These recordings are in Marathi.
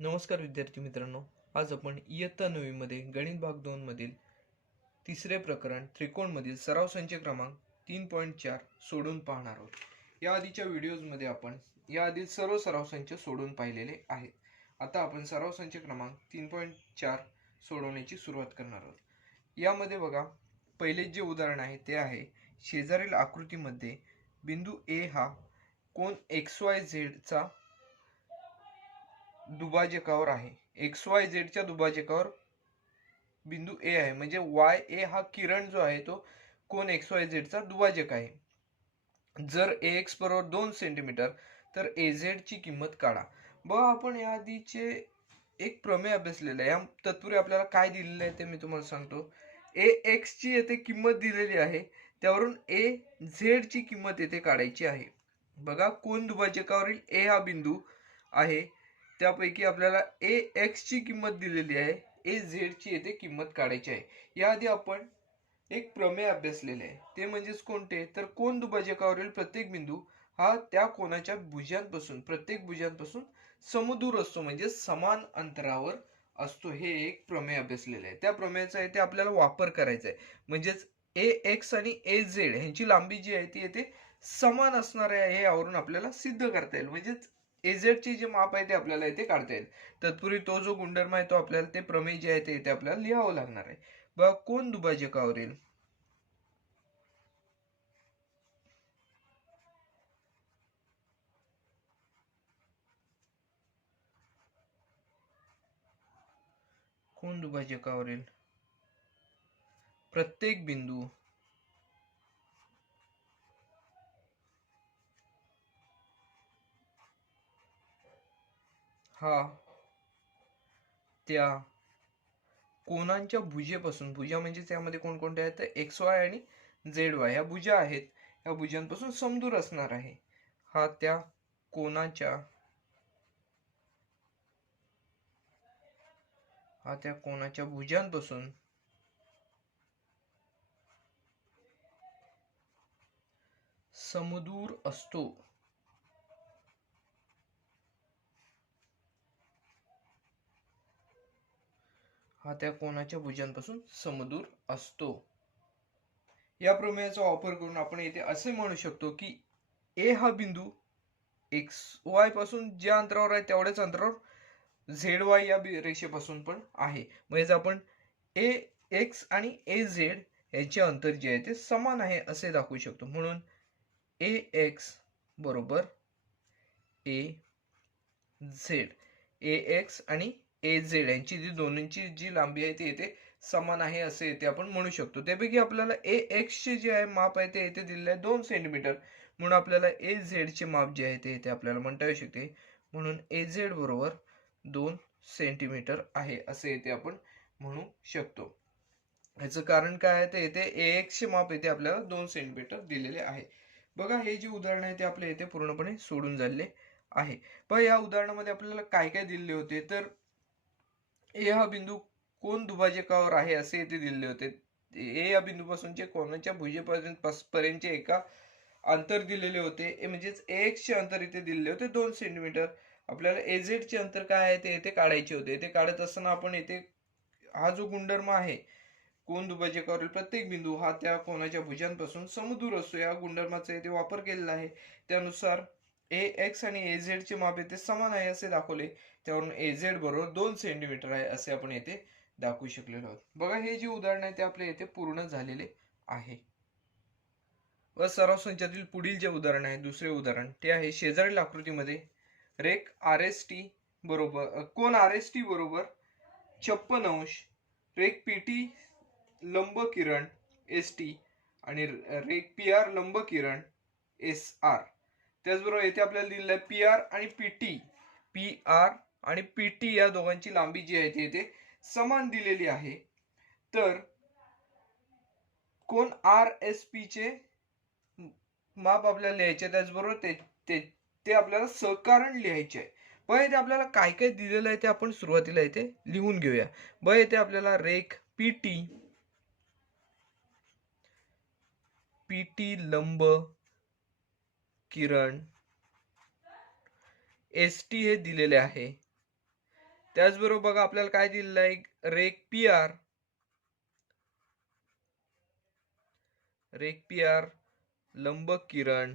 नमस्कार विद्यार्थी मित्रांनो. आज आपण इयत्ता 9वी मध्ये गणित भाग 2 मधील तिसरे प्रकरण त्रिकोणमधील सराव संच क्रमांक 3.4 सोडून पाहणार आहोत. या आधीच्या व्हिडिओजमध्ये आपण या आधी सर्व सराव संच सोडून पाहिलेले आहेत. आता आपण सराव संच क्रमांक 3.4 सोडवण्याची सुरुवात करणार आहोत. यामध्ये बघा, पहिले जे उदाहरण आहे ते आहे शेजारील आकृतीमध्ये बिंदू ए हा कोन XYZ चा दुभाजकावर आहे. XYZ च्या दुभाजकावर बिंदू ए आहे, म्हणजे YA हा किरण जो आहे तो कोन XYZ चा दुभाजक आहे. जर AX बरोबर 2 सेंटीमीटर तर AZ ची किंमत काढा. बघा, आपण या आधीचे एक प्रमेय अभ्यासलेला आहे. या तत्पूर्वी आपल्याला काय दिलेलं आहे ते मी तुम्हाला सांगतो. AX ची येथे किंमत दिलेली आहे, त्यावरून AZ ची किंमत येथे काढायची आहे. बघा, कोन दुभाजकावरील A हा बिंदू आहे, त्यापैकी आपल्याला AX ची किंमत दिलेली आहे, AZ ची येथे किंमत काढायची आहे. याआधी आपण एक प्रमेय अभ्यासलेले आहे, ते म्हणजेच कोणते, तर कोन दुभाजकावरील प्रत्येक बिंदू हा त्या कोनाच्या प्रत्येक भुजांपासून समदूर असतो, म्हणजे समान अंतरावर असतो. हे एक प्रमेय अभ्यासलेले आहे. त्या प्रमेयाचा इथे आपल्याला वापर करायचा आहे, म्हणजेच AX आणि AZ यांची लांबी जी आहे ती येथे समान असणार आहे, हे यावरून आपल्याला सिद्ध करता येईल. म्हणजेच AZ चे जे माप आहे ते आपल्याला इथे काढता येईल. तत्पूर्वी तो जो गुणधर्म आहे तो आपल्याला ते प्रमेय जे आहे ते इथे आपल्याला लिहावं लागणार आहे. बघा, कोन दुभाजकावरील प्रत्येक बिंदू हा त्या कोनांच्या भुजेपासून, भुजा म्हणजे त्यामध्ये कोणकोणत्या आहेत, तर XY आणि ZY ह्या भुजा आहेत, या भुजांपासून समदूर असणार आहे. हा त्या कोनाच्या भुजांपासून समदूर असतो. हा त्या कोनाच्या भुजांपासून समदूर असतो. या प्रमेयाचा वापर करून आपण येथे असे म्हणू शकतो की A हा बिंदू XY पासून ज्या अंतरावर आहे तेवढ्याच अंतरावर ZY या रेषेपासून पण आहे. म्हणजे आपण AX आणि AZ यांचे अंतर जे आहे ते समान आहे असे दाखवू शकतो. म्हणून AX बरोबर AX आणि AZ यांची जी दोन्हींची जी लांबी आहे ती येथे समान आहे असे येथे आपण म्हणू शकतो. त्यापैकी आपल्याला AX चे जे आहे माप आहे ते येथे दिलेले आहे 2 सेंटीमीटर, म्हणून आपल्याला AZ चे माप जे आहे ते येथे आपल्याला म्हणता येऊ शकते. म्हणून AZ बरोबर 2 सेंटीमीटर आहे असे येथे आपण म्हणू शकतो. याचं कारण काय आहे, तर येथे AX चे माप येथे आपल्याला 2 सेंटीमीटर दिलेले आहे. बघा, हे जे उदाहरण आहे ते आपल्या येथे पूर्णपणे सोडून झाले आहे. पण या उदाहरणामध्ये आपल्याला काय काय दिलेले होते, तर A हा बिंदू कोन दुभाजकावर आहे असे येथे दिलेले होते. A या बिंदूपासूनचे कोनाच्या भुजेपर्यंतचे एका अंतर दिलेले होते, म्हणजेच AX चे अंतर इथे दिलेले होते 2 सेंटीमीटर. आपल्याला AZ चे अंतर काय आहे ते येथे काढायचे होते. ते काढत असताना आपण येथे हा जो गुणधर्म आहे, कोन दुभाजकावरील प्रत्येक बिंदू हा त्या कोनाच्या भुजांपासून समदूर असतो, या गुणधर्माचा इथे वापर केलेला आहे. त्यानुसार AX आणि AZ चे माप येथे समान आहे असे दाखवले. त्यावरून AZ बरोबर 2 सेंटीमीटर आहे असे आपण येथे दाखवू शकलेलो आहोत. बघा, हे जे उदाहरण आहे ते आपल्या येथे पूर्ण झालेले आहे. व सराव संचातील पुढील जे उदाहरण आहे, दुसरे उदाहरण, ते आहे शेजारील आकृतीमध्ये रेख RST बरोबर कोन RST बरोबर 56 अंश, रेख PT लंब किरण ST आणि रेख PR लंब किरण SR. त्याचबरोबर येथे आपल्याला दिलेलं आहे PR आणि PT या दोघांची लांबी जी आहे ती येथे समान दिलेली आहे. तर कोन RSP चे माप आपल्याला लिहायचे, त्याचबरोबर ते आपल्याला सहकारण लिहायचे आहे. बघा, इथे आपल्याला काय काय दिलेलं आहे ते आपण सुरुवातीला इथे लिहून घेऊया. बघा, इथे आपल्याला रेख PT लंब किरण ST हे दिलेले आहे. त्याचबरोबर बघा आपल्याला काय दिलेलं आहे, रेख पी आर, रेख पी आर, लंब किरण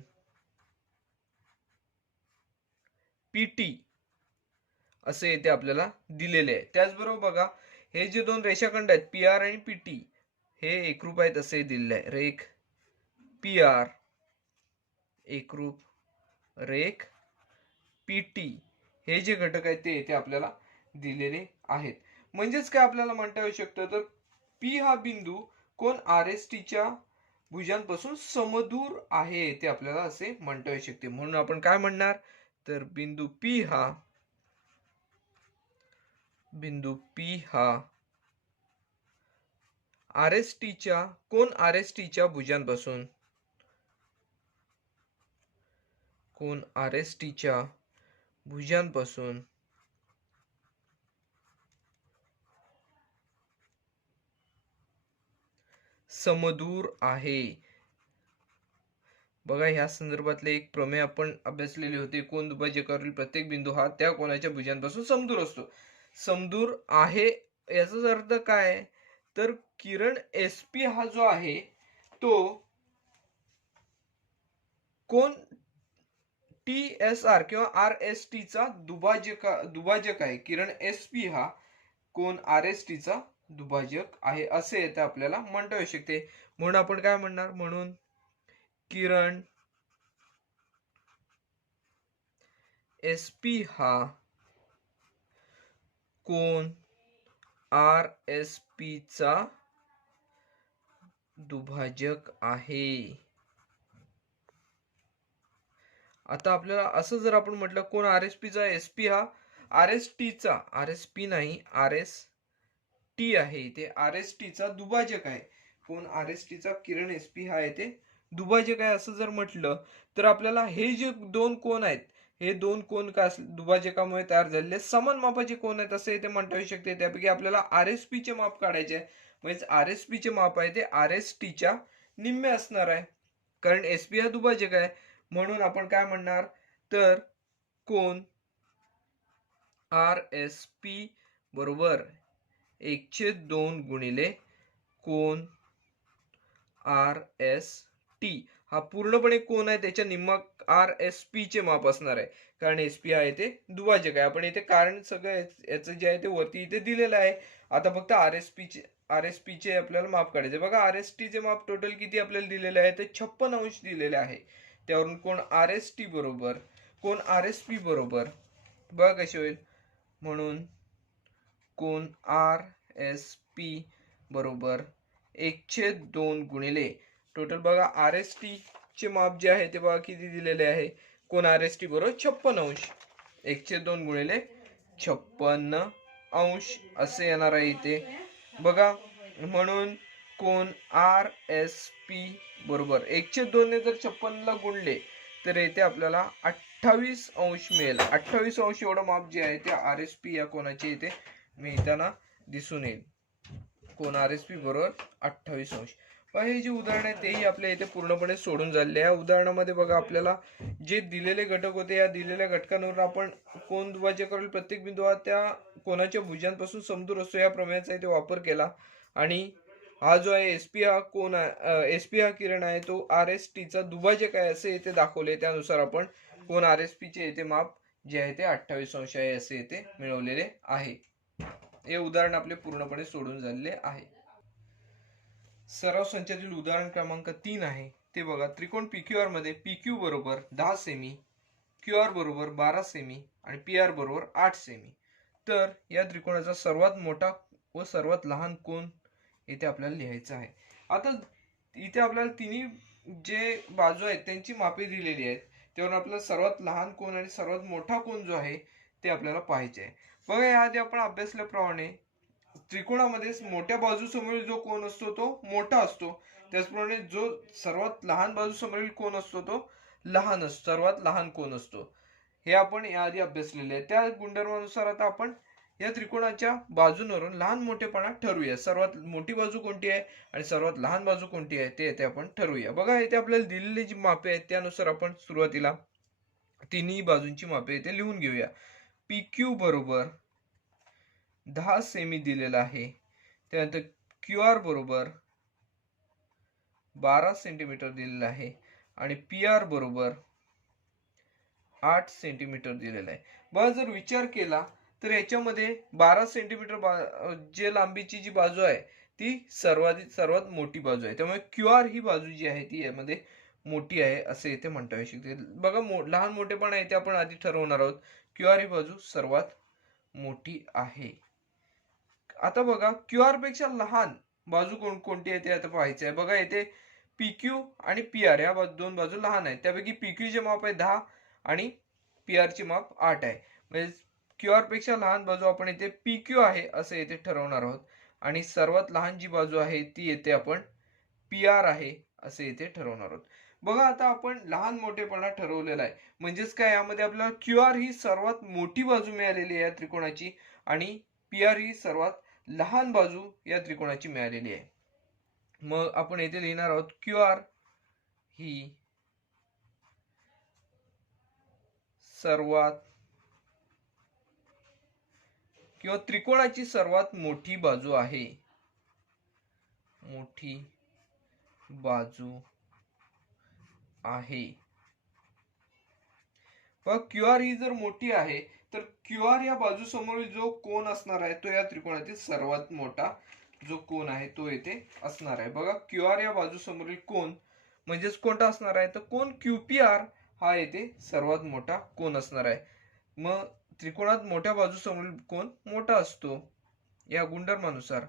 पीटी असे येथे आपल्याला दिलेले आहे. त्याचबरोबर बघा हे जे दोन रेषाखंड आहेत पी आर आणि पीटी हे एकरूप आहेत असे दिलेले आहे. रेख पी आर एकरूप, रेख पीटी हे जे घटक आहेत ते येथे आपल्याला दिलेले आहेत. म्हणजेच काय आपल्याला म्हणता येऊ शकतं, तर पी हा बिंदू कोण आर एस टीच्या भुजांपासून समदूर आहे ते आपल्याला असे म्हणता येऊ शकते. म्हणून आपण काय म्हणणार, तर बिंदू पी हा आर एस टीच्या आर एस टीच्या भुजांपासून आर एस टीच्या भुजांपासून समदूर आहे. बघा ह्या संदर्भातले एक प्रमेय आपण अभ्यासलेले होते. कोन दुभाजकावरील प्रत्येक बिंदू हा त्या कोनाच्या भुजांपासून समदूर असतो. समदूर आहे याचा अर्थ काय, तर किरण एसपी हा जो आहे तो कोन टी एस आर किंवा आर एस टी चा दुभाजक आहे. किरण एसपी हा कोन आर एस टी चा दुभाजक आहे असे येते आपल्याला म्हणता येऊ शकते. म्हणून आपण काय म्हणणार, म्हणून किरण एसपी हा कोन आर एस पी चा दुभाजक आहे. आता आपल्याला असं जर आपण म्हटलं कोण आर एस पी चा, एस पी हा आर एस टी चा, आर एस पी नाही आर एस टी आहे, ते आर एस टी चा दुभाजक आहे. कोण आर एस टी चा किरण एस पी हा आहे ते दुभाजक आहे असं जर म्हटलं, तर आपल्याला हे जे दोन कोण आहेत हे दोन कोण का दुभाजकामुळे तयार झालेले समान मापाचे कोण आहेत असे इथे म्हणता येऊ शकते. त्यापैकी आपल्याला आर एस पी चे माप काढायचे आहे. म्हणजे आर एस पी चे माप आहे ते आर एस टी च्या निम्मे असणार आहे, कारण एस पी हा दुभाजक आहे. म्हणून आपण काय म्हणणार, तर कोन आर एस पी बरोबर 1/2 गुणिले कोन आर एस टी हा पूर्णपणे कोन आहे त्याच्या निम्मा आर एस पी चे माप असणार आहे, कारण एस पी आहे ते दुभाजक आहे. आपण इथे कारण सगळं याचं जे आहे ते वरती इथे दिलेलं आहे. आता फक्त आर एस पी चे आपल्याला माप काढायचे. बघा आर एस टी चे माप टोटल किती आपल्याला दिलेले आहे, ते 56 अंश दिलेले आहे. त्यावरून कोण आर एस टी बरोबर कोण आर एस पी बरोबर बघा कशी होईल, म्हणून कोण आर एस पी बरोबर 1/2 गुणिले टोटल बघा आर एस टी चे माप जे आहे ते बघा किती दिलेले आहे, कोण आर एस टी बरोबर 56 अंश, 1/2 गुणिले 56 अंश असे येणार आहे इथे बघा. म्हणून कोण आर एस पी बरोबर 1/2 ने जर 56 ला गुणले तर येथे आपल्याला 28 अंश मिळेल. 28 अंश एवढं माप जे आहे ते आर एस पी या कोणाचे इथे मिळताना दिसून येईल. कोण आर एस पी बरोबर 28 अंश. हे जे उदाहरण आहे तेही आपल्या इथे पूर्णपणे सोडून झालेले आहे. उदाहरणामध्ये बघा आपल्याला जे दिलेले घटक होते या दिलेल्या घटकांवर आपण कोन दुभाजकावरील प्रत्येक बिंदू हा त्या कोनाच्या भुजांपासून समदूर असतो या प्रमेयाचा इथे वापर केला. आणि हा जो आहे एसपी हा कोण एसपी हा किरण आहे तो आर एस टी चा दुभाजक आहे असे इथे दाखवले. त्यानुसार आपण कोण आर एस पी चे इथे माप जे आहे ते 28 अंश आहे असे इथे मिळवलेले आहे. हे उदाहरण आपले पूर्णपणे सोडून झालेले आहे. सराव संचातील उदाहरण क्रमांक 3 आहे ते बघा. त्रिकोण पीक्यू आर मध्ये पीक्यू बरोबर 10 सेमी, क्यू आर बरोबर 12 सेमी आणि पी आर बरोबर 8 सेमी. तर या त्रिकोणाचा सर्वात मोठा व सर्वात लहान कोन इथे आपल्याला लिहायचं आहे. आता इथे आपल्याला तिन्ही जे बाजू आहेत त्यांची मापे दिलेली आहेत, त्यावरून आपल्याला सर्वात लहान कोन आणि सर्वात मोठा कोन जो आहे ते आपल्याला पाहायचे आहे. बघा याआधी आपण अभ्यासल्याप्रमाणे त्रिकोणामध्ये मोठ्या बाजूसमोरील जो कोन असतो तो मोठा असतो, त्याचप्रमाणे जो सर्वात लहान बाजूसमोरील कोन असतो तो सर्वात लहान कोन असतो. हे आपण याआधी अभ्यासलेले आहे. त्या गुणधर्मानुसार आता आपण या त्रिकोणाच्या बाजूंवरून लहान मोठेपणा ठरवूया. सर्वात मोठी बाजू कोणती आहे आणि सर्वात लहान बाजू कोणती आहे ते येथे आपण ठरवूया. बघा इथे आपल्याला दिलेली जी मापे आहेत त्यानुसार आपण सुरुवातीला तिन्ही बाजूंची मापे इथे लिहून घेऊया. पी क्यू बरोबर 10 सेमी दिलेला आहे. त्यानंतर QR बरोबर 12 सेंटीमीटर दिलेला आहे आणि PR बरोबर 8 सेंटीमीटर दिलेला आहे. बघा जर विचार केला तर याच्यामध्ये 12 सेंटीमीटर जे लांबीची जी बाजू आहे ती सर्वात मोठी बाजू आहे. त्यामुळे QR ही बाजू जी आहे ती यामध्ये मोठी आहे असे इथे म्हणता येऊ शकते. बघा लहान मोठेपणा इथे आपण आधी ठरवणार आहोत. QR ही बाजू सर्वात मोठी आहे. आता बघा QR पेक्षा लहान बाजू कोणती आहे ते आता पाहायचं आहे. बघा येथे PQ आणि PR या दोन बाजू लहान आहेत. त्यापैकी PQ चे माप आहे 10 आणि PR चे माप 8 आहे. म्हणजे QR पेक्षा लहान बाजू आपण इथे PQ आहे असं येथे ठरवणार आहोत आणि सर्वात लहान जी बाजू आहे ती येथे आपण PR आहे असे इथे ठरवणार आहोत. बघा आता आपण लहान मोठेपणा ठरवलेला आहे. म्हणजेच काय यामध्ये आपल्याला QR ही सर्वात मोठी बाजू मिळालेली आहे या त्रिकोणाची आणि PR ही सर्वात लहान बाजू या त्रिकोणाची मिळालेली आहे. मग आपण येथे लिहिणार आहोत QR ही सर्वात किंवा त्रिकोणाची सर्वात मोठी बाजू आहे. मोठी बाजू आहे. QR ही जर मोठी आहे तर QR या बाजू समोरील जो कोन असणार आहे तो या त्रिकोणातील सर्वात मोठा जो कोन आहे तो येथे असणार आहे. बघा QR या बाजू समोरील कोन म्हणजेच कोणता असणार आहे तर कोन QPR हा येथे सर्वात मोठा कोन असणार आहे. मग त्रिकोणात मोठ्या बाजू समोरील कोन मोठा असतो. या गुणधर्मानुसार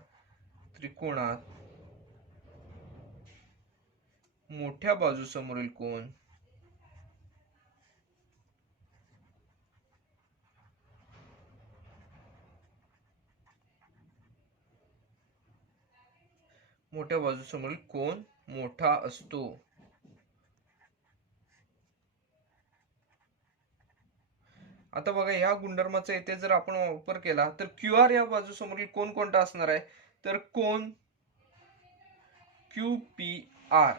त्रिकोणात मोठ्या बाजू समोरील कोन मोठ्या बाजूसमोरील कोन मोठा असतो. आता बघा या गुणधर्माचा इथे जर आपण वापर केला तर QR या बाजूसमोरील कोन कोणता असणार आहे तर कोन QPR.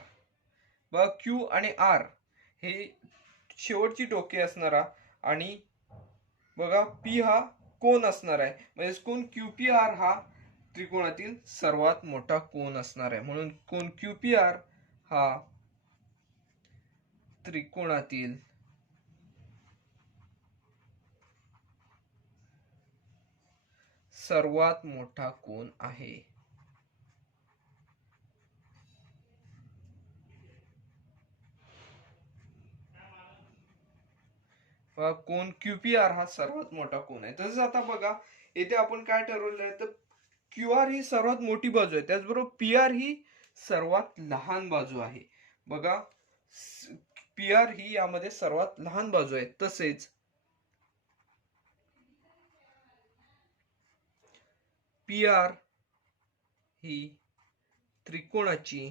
बघा Q आणि R हे शेवटची टोके असणारा आणि बघा P हा कोन असणार आहे. म्हणजे कोन QPR हा त्रिकोणातील सर्वात मोठा कोन असणार आहे. म्हणून कोन QPR हा त्रिकोणातील सर्वात मोठा कोन आहे. कोन QPR हा सर्वात मोठा कोन आहे. तसंच आता बघा येथे आपण काय ठरवलं आहे तर QR ही सर्वात मोठी बाजू आहे त्याचबरोबर PR ही सर्वात लहान बाजू आहे. बघा PR ही यामध्ये सर्वात लहान बाजू आहे. तसेच PR ही त्रिकोणाची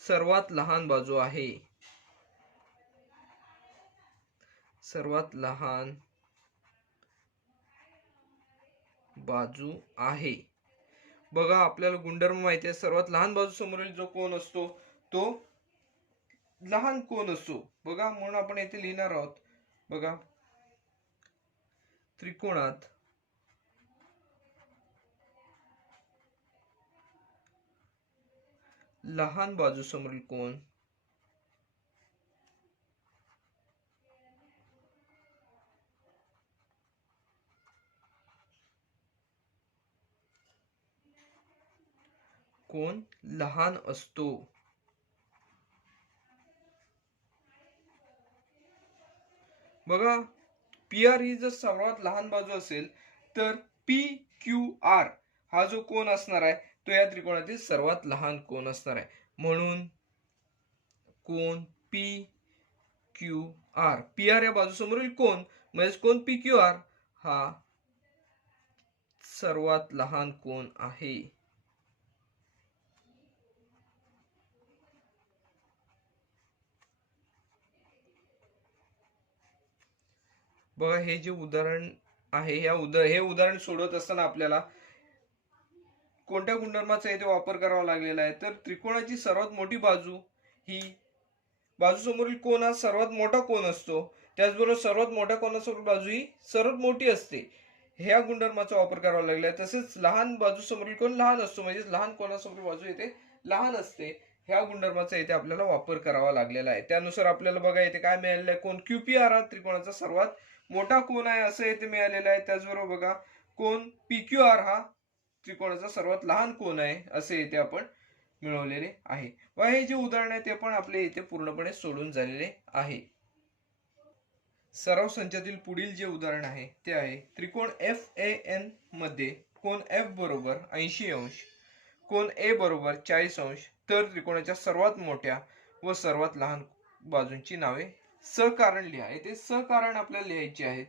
सर्वात लहान बाजू आहे. सर्वात लहान बाजू आहे. बघा आपल्याला गुणधर्म माहिती आहे सर्वात लहान बाजू समोरील जो कोन असतो तो लहान कोन असतो. बघा म्हणून आपण येथे लिहिणार आहोत. बघा त्रिकोणात लहान बाजू समोरील कोन कोन लहान असतो. बघा PR ही जर सर्वात लहान बाजू असेल तर PQR हा जो कोन असणार आहे तो या त्रिकोणातील सर्वात लहान कोन असणार आहे. म्हणून कोन PQR PR या बाजू समोरील कोन म्हणजे कोन PQR हा सर्वात लहान कोन आहे. बघा हे जे उदाहरण आहे हे उदाहरण सोडवत असताना आपल्याला कोणत्या गुणधर्माचा इथे वापर करावा लागलेला आहे तर त्रिकोणाची सर्वात मोठी बाजू ही बाजू समोरील कोन हा सर्वात मोठा कोन असतो त्याचबरोबर सर्वात मोठ्या कोनासमोरील बाजू ही सर्वात मोठी असते, ह्या गुणधर्माचा वापर करावा लागला. तसेच लहान बाजू समोरील कोन लहान असतो, म्हणजे लहान कोनासमोरील बाजू येथे लहान असते, ह्या गुणधर्माचा इथे आपल्याला वापर करावा लागलेला आहे. त्यानुसार आपल्याला बघा इथे काय मिळालेलं आहे, कोन QPR हा त्रिकोणाचा सर्वात मोठा कोन आहे असं इथे मिळालेलं आहे. त्याचबरोबर बघा कोन PQR हा त्रिकोणाचा सर्वात लहान कोन आहे असे इथे आपण मिळवलेले आहे. व हे जे उदाहरण आहे ते पण आपले इथे पूर्णपणे सोडून झालेले आहे. सराव संचातील पुढील जे उदाहरण आहे ते आहे त्रिकोण FAN मध्ये कोन F बरोबर 80 अंश, कोन A बरोबर 40 अंश, तर त्रिकोणाच्या सर्वात मोठ्या व सर्वात लहान बाजूंची नावे सकारण लिहा. येथे सकारण आपल्याला लिहायची आहेत.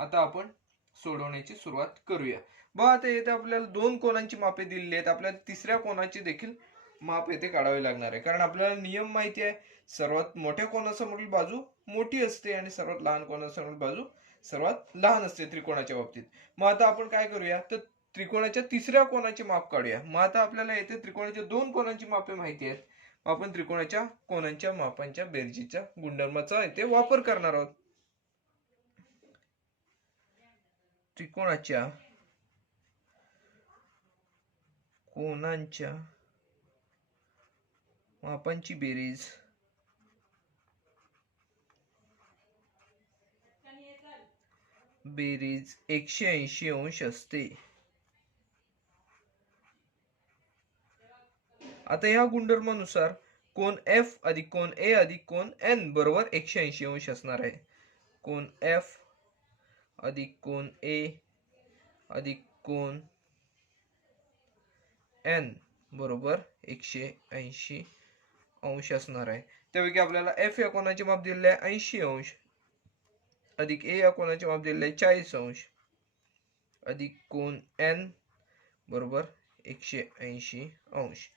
आता आपण सोडवण्याची सुरुवात करूया. बघा आता येथे आपल्याला दोन कोनांची मापे दिलेली आहेत. आपल्याला तिसऱ्या कोनाची देखील माप येथे काढावे लागणार आहे, कारण आपल्याला नियम माहिती आहे, सर्वात मोठ्या कोनासमोरील बाजू मोठी असते आणि सर्वात लहान कोनासमोरील बाजू सर्वात लहान असते त्रिकोणाच्या बाबतीत. मग आता आपण काय करूया, तर त्रिकोणाच्या तिसऱ्या कोनाचे माप काढूया. मग आता आपल्याला येथे त्रिकोणाच्या दोन कोनांची मापे माहिती आहेत. आपण त्रिकोणाच्या कोनांच्या मापांच्या बेरजेच्या गुणधर्माचा येथे वापर करणार आहोत. त्रिकोणाच्या कोनांच्या मापांची बेरीज बेरीज 180 अंश असते. आता या गुणधर्मानुसार कोन F अधिक कोन A अधिक कोन N बरोबर 180 अंश असणार आहे. कोन F अधिक कोन A अधिक कोन N बरोबर 180 अंश असणार आहे. त्यापैकी आपल्याला F या कोनाचे माप दिलेले आहे 80 अंश, अधिक A या कोनाचे माप दिलेले आहे 40 अंश, अधिक कोन N बरोबर 180 अंश.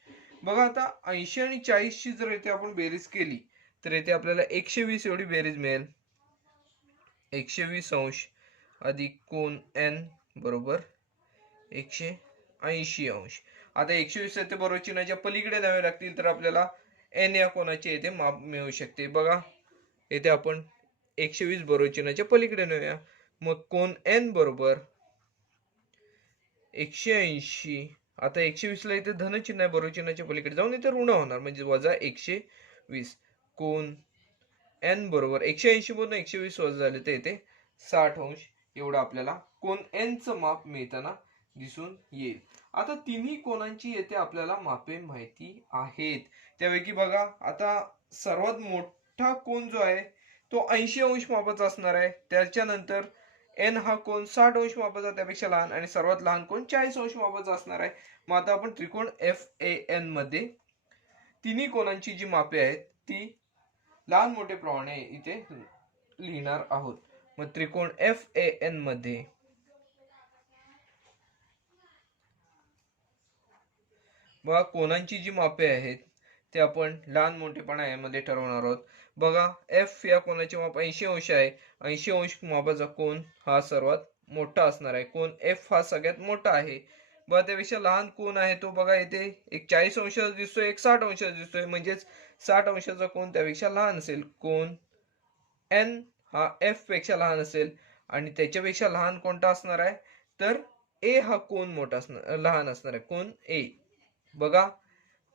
बघा आता 80 आणि 40 ची जर इथे आपण बेरीज केली तर इथे आपल्याला 120 एवढी बेरीज मिळेल. 120 अंश अधिक कोन N बरोबर 180 अंश. आता 120 येथे बरोबर चिन्हाच्या पलीकडे न्यावे लागतील तर आपल्याला N या कोनाचे येथे माप मिळू शकते. बघा येथे आपण 120 बरोबर चिन्हाच्या पलीकडे नेऊया. मग कोन N बरोबर 180. आता 120 ला इथे धन चिन्ह आहे, बरोबर चिन्हाच्या पलीकडे जाऊन इथे ऋण होणार, म्हणजे वजा 120. कोन N बरोबर 180 मधून 120 वजा झाले तर इथे 60 अंश एवढं आपल्याला कोन N चं माप मिळताना दिसून येईल. आता तिन्ही कोनांची येथे आपल्याला मापे माहिती आहेत. त्यापैकी बघा आता सर्वात मोठा कोन जो आहे तो 80 अंश मापाचा असणार आहे. त्याच्यानंतर N हा कोन 60 अंश मापाचा त्यापेक्षा लहान, आणि सर्वात लहान कोन 40 अंश मापाचा असणार आहे. मग आता आपण त्रिकोण FAN मध्ये तिन्ही कोनांची जी मापे आहेत ती लहान मोठे प्रमाणे इथे लिहिणार आहोत. मग त्रिकोण FAN मध्ये बघा कोनांची जी मापे आहेत ते आपण लहान मोठेपणा यामध्ये ठरवणार आहोत. बघा F या कोनाचे माप 80 अंश आहे. 80 अंश मापाचा कोन हा सर्वात मोठा असणार आहे. कोन F हा सगळ्यात मोठा आहे. बघा त्यापेक्षा लहान कोन आहे तो बघा इथे एक 40 अंशाचा दिसतोय, एक 60 अंशाचा दिसतोय, म्हणजेच 60 अंशाचा कोन त्यापेक्षा लहान असेल. कोन N हा F पेक्षा लहान असेल, आणि त्याच्यापेक्षा लहान कोणता असणार आहे तर A हा कोन मोठा असणार लहान असणार आहे. कोन A बघा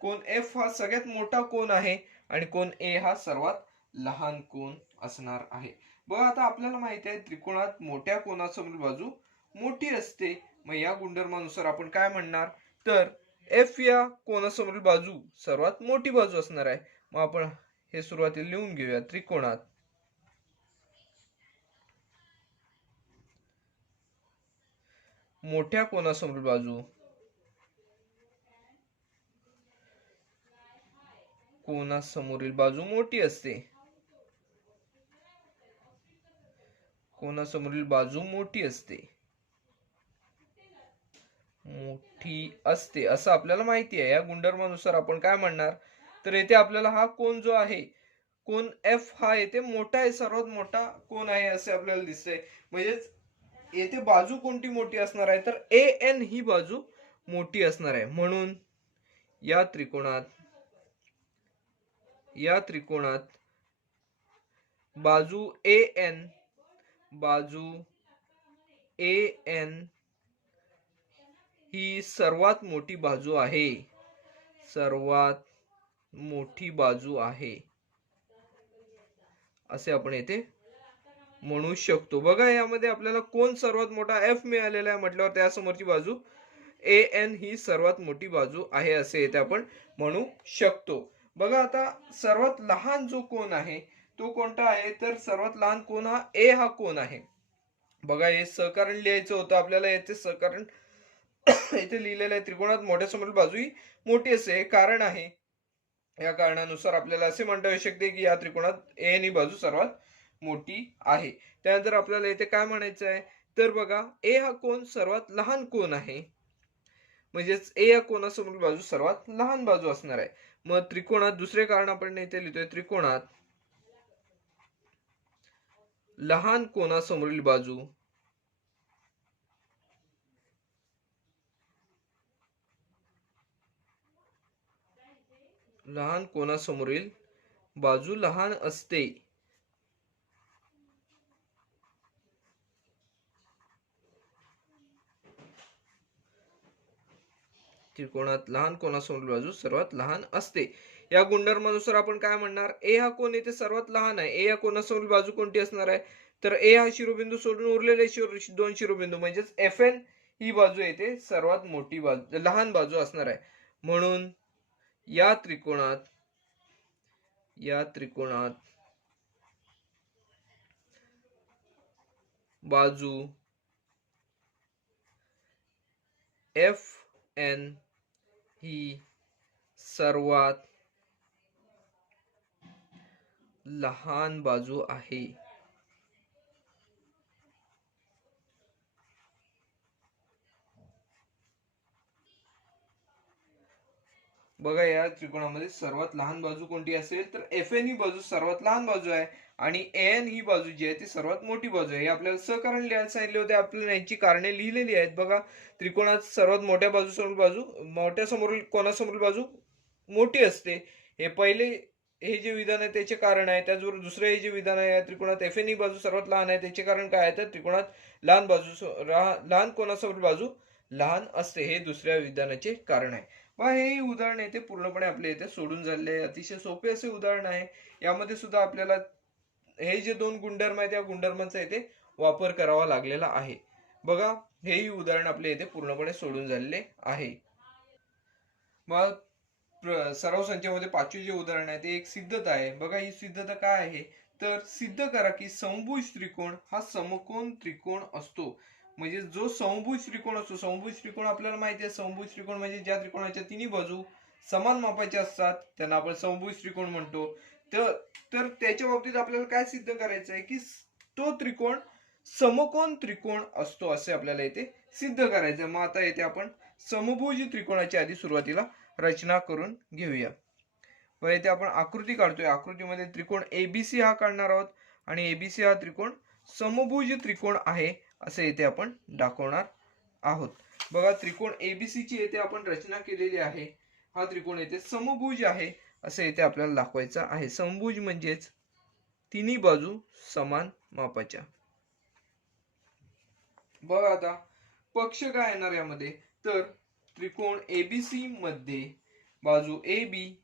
कोन F हा सगळ्यात मोठा कोन आहे आणि कोन A हा सर्वात लहान कोन असणार आहे. बघा आता आपल्याला माहिती आहे त्रिकोणात मोठ्या कोनासमोर बाजू मोठी असते. मग या गुणधर्मानुसार आपण काय म्हणणार तर F या कोनासमोरील बाजू सर्वात मोठी बाजू असणार आहे. मग आपण हे सुरुवातीला लिहून घेऊया. त्रिकोणात मोठ्या कोनासमोरील बाजू कोनासमोरील बाजू मोठी असते. कोनासमोरील बाजू मोठी असते असं आपल्याला माहिती आहे. या गुणधर्मानुसार आपण काय म्हणणार तर येथे आपल्याला हा कोन जो आहे कोन F हा येथे मोठा आहे, सर्वात मोठा कोन आहे असे आपल्याला दिसतंय. म्हणजेच येथे बाजू कोणती मोठी असणार आहे तर AN ही बाजू मोठी असणार आहे. म्हणून या त्रिकोणात बाजू ए एन, बाजू ए एन ही सर्वात मोठी बाजू आहे, सर्वात मोठी बाजू आहे असे आपण येथे म्हणू शकतो. बघा यामध्ये आपल्याला कोण सर्वात मोठा एफ मिळालेला आहे म्हटल्यावर त्यासमोरची बाजू ए एन ही सर्वात मोठी बाजू आहे असे येथे आपण म्हणू शकतो. बघा आता सर्वात लहान जो कोन आहे तो कोणता आहे, तर सर्वात लहान कोन हा ए हा कोन आहे. बघा हे सहकरण लिहायचं होतं आपल्याला, याचे सहकरण इथे लिहिलेलं आहे. त्रिकोणात मोठ्या समोरील बाजू ही मोठी असते, हे कारण आहे. या कारणानुसार आपल्याला असे म्हणता येऊ शकते की या त्रिकोणात ए ही बाजू सर्वात मोठी आहे. त्यानंतर आपल्याला इथे काय म्हणायचं आहे, तर बघा ए हा कोन सर्वात लहान कोन आहे, म्हणजेच ए या कोनासमोरील बाजू सर्वात लहान बाजू असणार आहे. मग त्रिकोणात दुसरे कारण आपण इथे लिहितोय, त्रिकोणात लहान कोनासमोरील बाजू लहान कोनासमोरील बाजू लहान असते. त्रिकोणात लहान कोनासमोरील बाजू सर्वात लहान असते. या गुणधर्मानुसार आपण काय म्हणणार, ए हा कोन येथे सर्वात लहान आहे. ए या कोनासमोरील बाजू कोणती असणार आहे, तर ए हा शिरोबिंदू सोडून उरलेले दोन शिरोबिंदू म्हणजेच एफ एन ही बाजू येथे सर्वात मोठी बाजू लहान बाजू असणार आहे. म्हणून या त्रिकोणात बाजू एफ एन ही सर्वात लहान बाजू आहे. बघा या त्रिकोणामध्ये सर्वात लहान बाजू कोणती असेल, तर एफ एन ही बाजू सर्वात लहान बाजू आहे आणि ए एन ही बाजू जी आहे ती सर्वात मोठी बाजू आहे. हे आपल्याला सहकारण लिहायला सांगितले होते, आपल्याला यांची कारणे लिहिलेली आहेत. बघा त्रिकोणात सर्वात मोठ्या मोठ्या समोरील कोणासमोरील बाजू मोठी असते, हे पहिले हे जे विधान आहे त्याचे कारण आहे. त्याचबरोबर दुसरे हे जे विधान आहे, या त्रिकोणात एफ एन ही बाजू सर्वात लहान आहे, त्याचे कारण काय आहे, तर त्रिकोणात लहान कोणासमोरील बाजू लहान असते, हे दुसऱ्या विधानाचे कारण आहे. व हे उदाहरण येथे पूर्णपणे आपल्या इथे सोडून झाले. अतिशय सोपे असे उदाहरण आहे. यामध्ये सुद्धा आपल्याला हे जे दोन गुणधर्म आहेत या गुणधर्मांचा इथे वापर करावा लागलेला आहे. बघा हेही उदाहरण आपल्या इथे पूर्णपणे सोडून झालेले आहे. मग सराव संचामध्ये पाचवे जे उदाहरण आहे ते एक सिद्धता आहे. बघा ही सिद्धता काय आहे, तर सिद्ध करा की समभुज त्रिकोण हा समकोन त्रिकोण असतो. म्हणजे जो समभुज त्रिकोण असतो, समभुज त्रिकोण आपल्याला माहिती आहे, समभुज त्रिकोण म्हणजे ज्या त्रिकोणाच्या तिन्ही बाजू समान मापाच्या असतात त्यांना आपण समभुज त्रिकोण म्हणतो. तर त्याच्या बाबतीत आपल्याला काय सिद्ध करायचं आहे की तो त्रिकोण समकोन त्रिकोण असतो असे आपल्याला इथे सिद्ध करायचं. मग आता इथे आपण समभुज त्रिकोणाच्या आधी सुरुवातीला रचना करून घेऊया. व इथे आपण आकृती काढतोय. आकृतीमध्ये त्रिकोण एबीसी हा काढणार आहोत आणि एबीसी हा त्रिकोण समभुज त्रिकोण आहे असे इथे आपण दाखवणार आहोत. बघा त्रिकोण एबीसी ची येथे आपण रचना केलेली आहे. हा त्रिकोण येथे समभुज आहे असे इथे आपल्याला दाखवायचा आहे. समभुज म्हणजेच तिन्ही बाजू समान मापाच्या. बघा आता पक्ष काय येणार यामध्ये, तर त्रिकोण एबीसी मध्ये बाजू ए बी,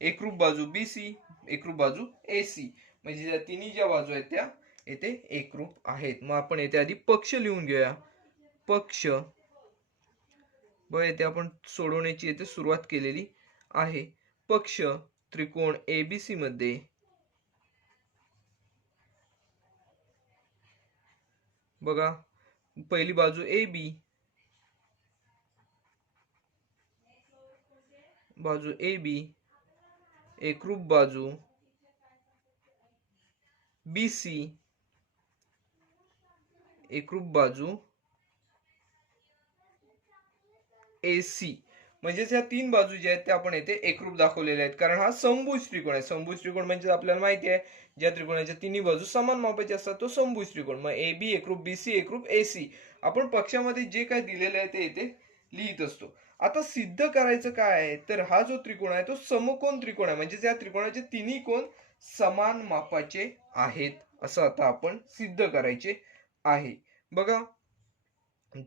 एकरूप बाजू बी सी, एकरूप बाजू ए सी, म्हणजे या तिन्ही ज्या बाजू आहेत त्या येथे एकरूप आहेत. मग आपण येथे आधी पक्ष लिहून घेऊया. पक्ष बघा येथे आपण सोडवण्याची येथे सुरुवात केलेली आहे. पक्ष त्रिकोण एबीसी मध्ये बघा पहिली बाजू ए बी, बाजू ए बी, एकरूप बाजू बी सी, एकरूप बाजू ए सी. म्हणजेच या तीन बाजू ज्या आहेत त्या आपण येथे एकरूप दाखवलेल्या आहेत, कारण हा समभुज त्रिकोण आहे. समभुज त्रिकोण म्हणजे आपल्याला माहिती आहे ज्या त्रिकोणाच्या तिन्ही बाजू समान मापाच्या असतात तो समभुज त्रिकोण. मग ए बी एकरूप बी सी एकरूप ए सी आपण पक्षामध्ये जे काही दिलेले आहे ते येथे लिहित असतो. आता सिद्ध करायचं काय आहे, तर हा जो त्रिकोण आहे तो समकोन त्रिकोण आहे, म्हणजे या त्रिकोणाचे तिन्ही कोण समान मापाचे आहेत असं आता आपण सिद्ध करायचे आहे. बघा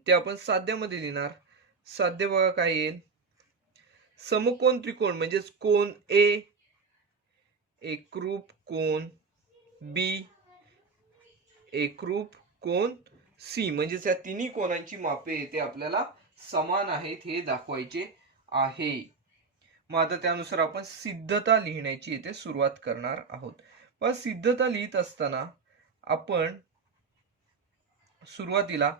ते आपण साध्यामध्ये लिहिणार. साध्य बघा काय येईल, समकोन त्रिकोण म्हणजेच कोन ए एकरूप कोन बी एकरूप कोन सी, म्हणजेच या तिन्ही कोनांची मापे येथे आपल्याला समान आहेत हे दाखवायचे आहे. मग आता त्यानुसार आपण सिद्धता लिहिण्याची इथे सुरुवात करणार आहोत. पण सिद्धता लिहित असताना आपण सुरुवातीला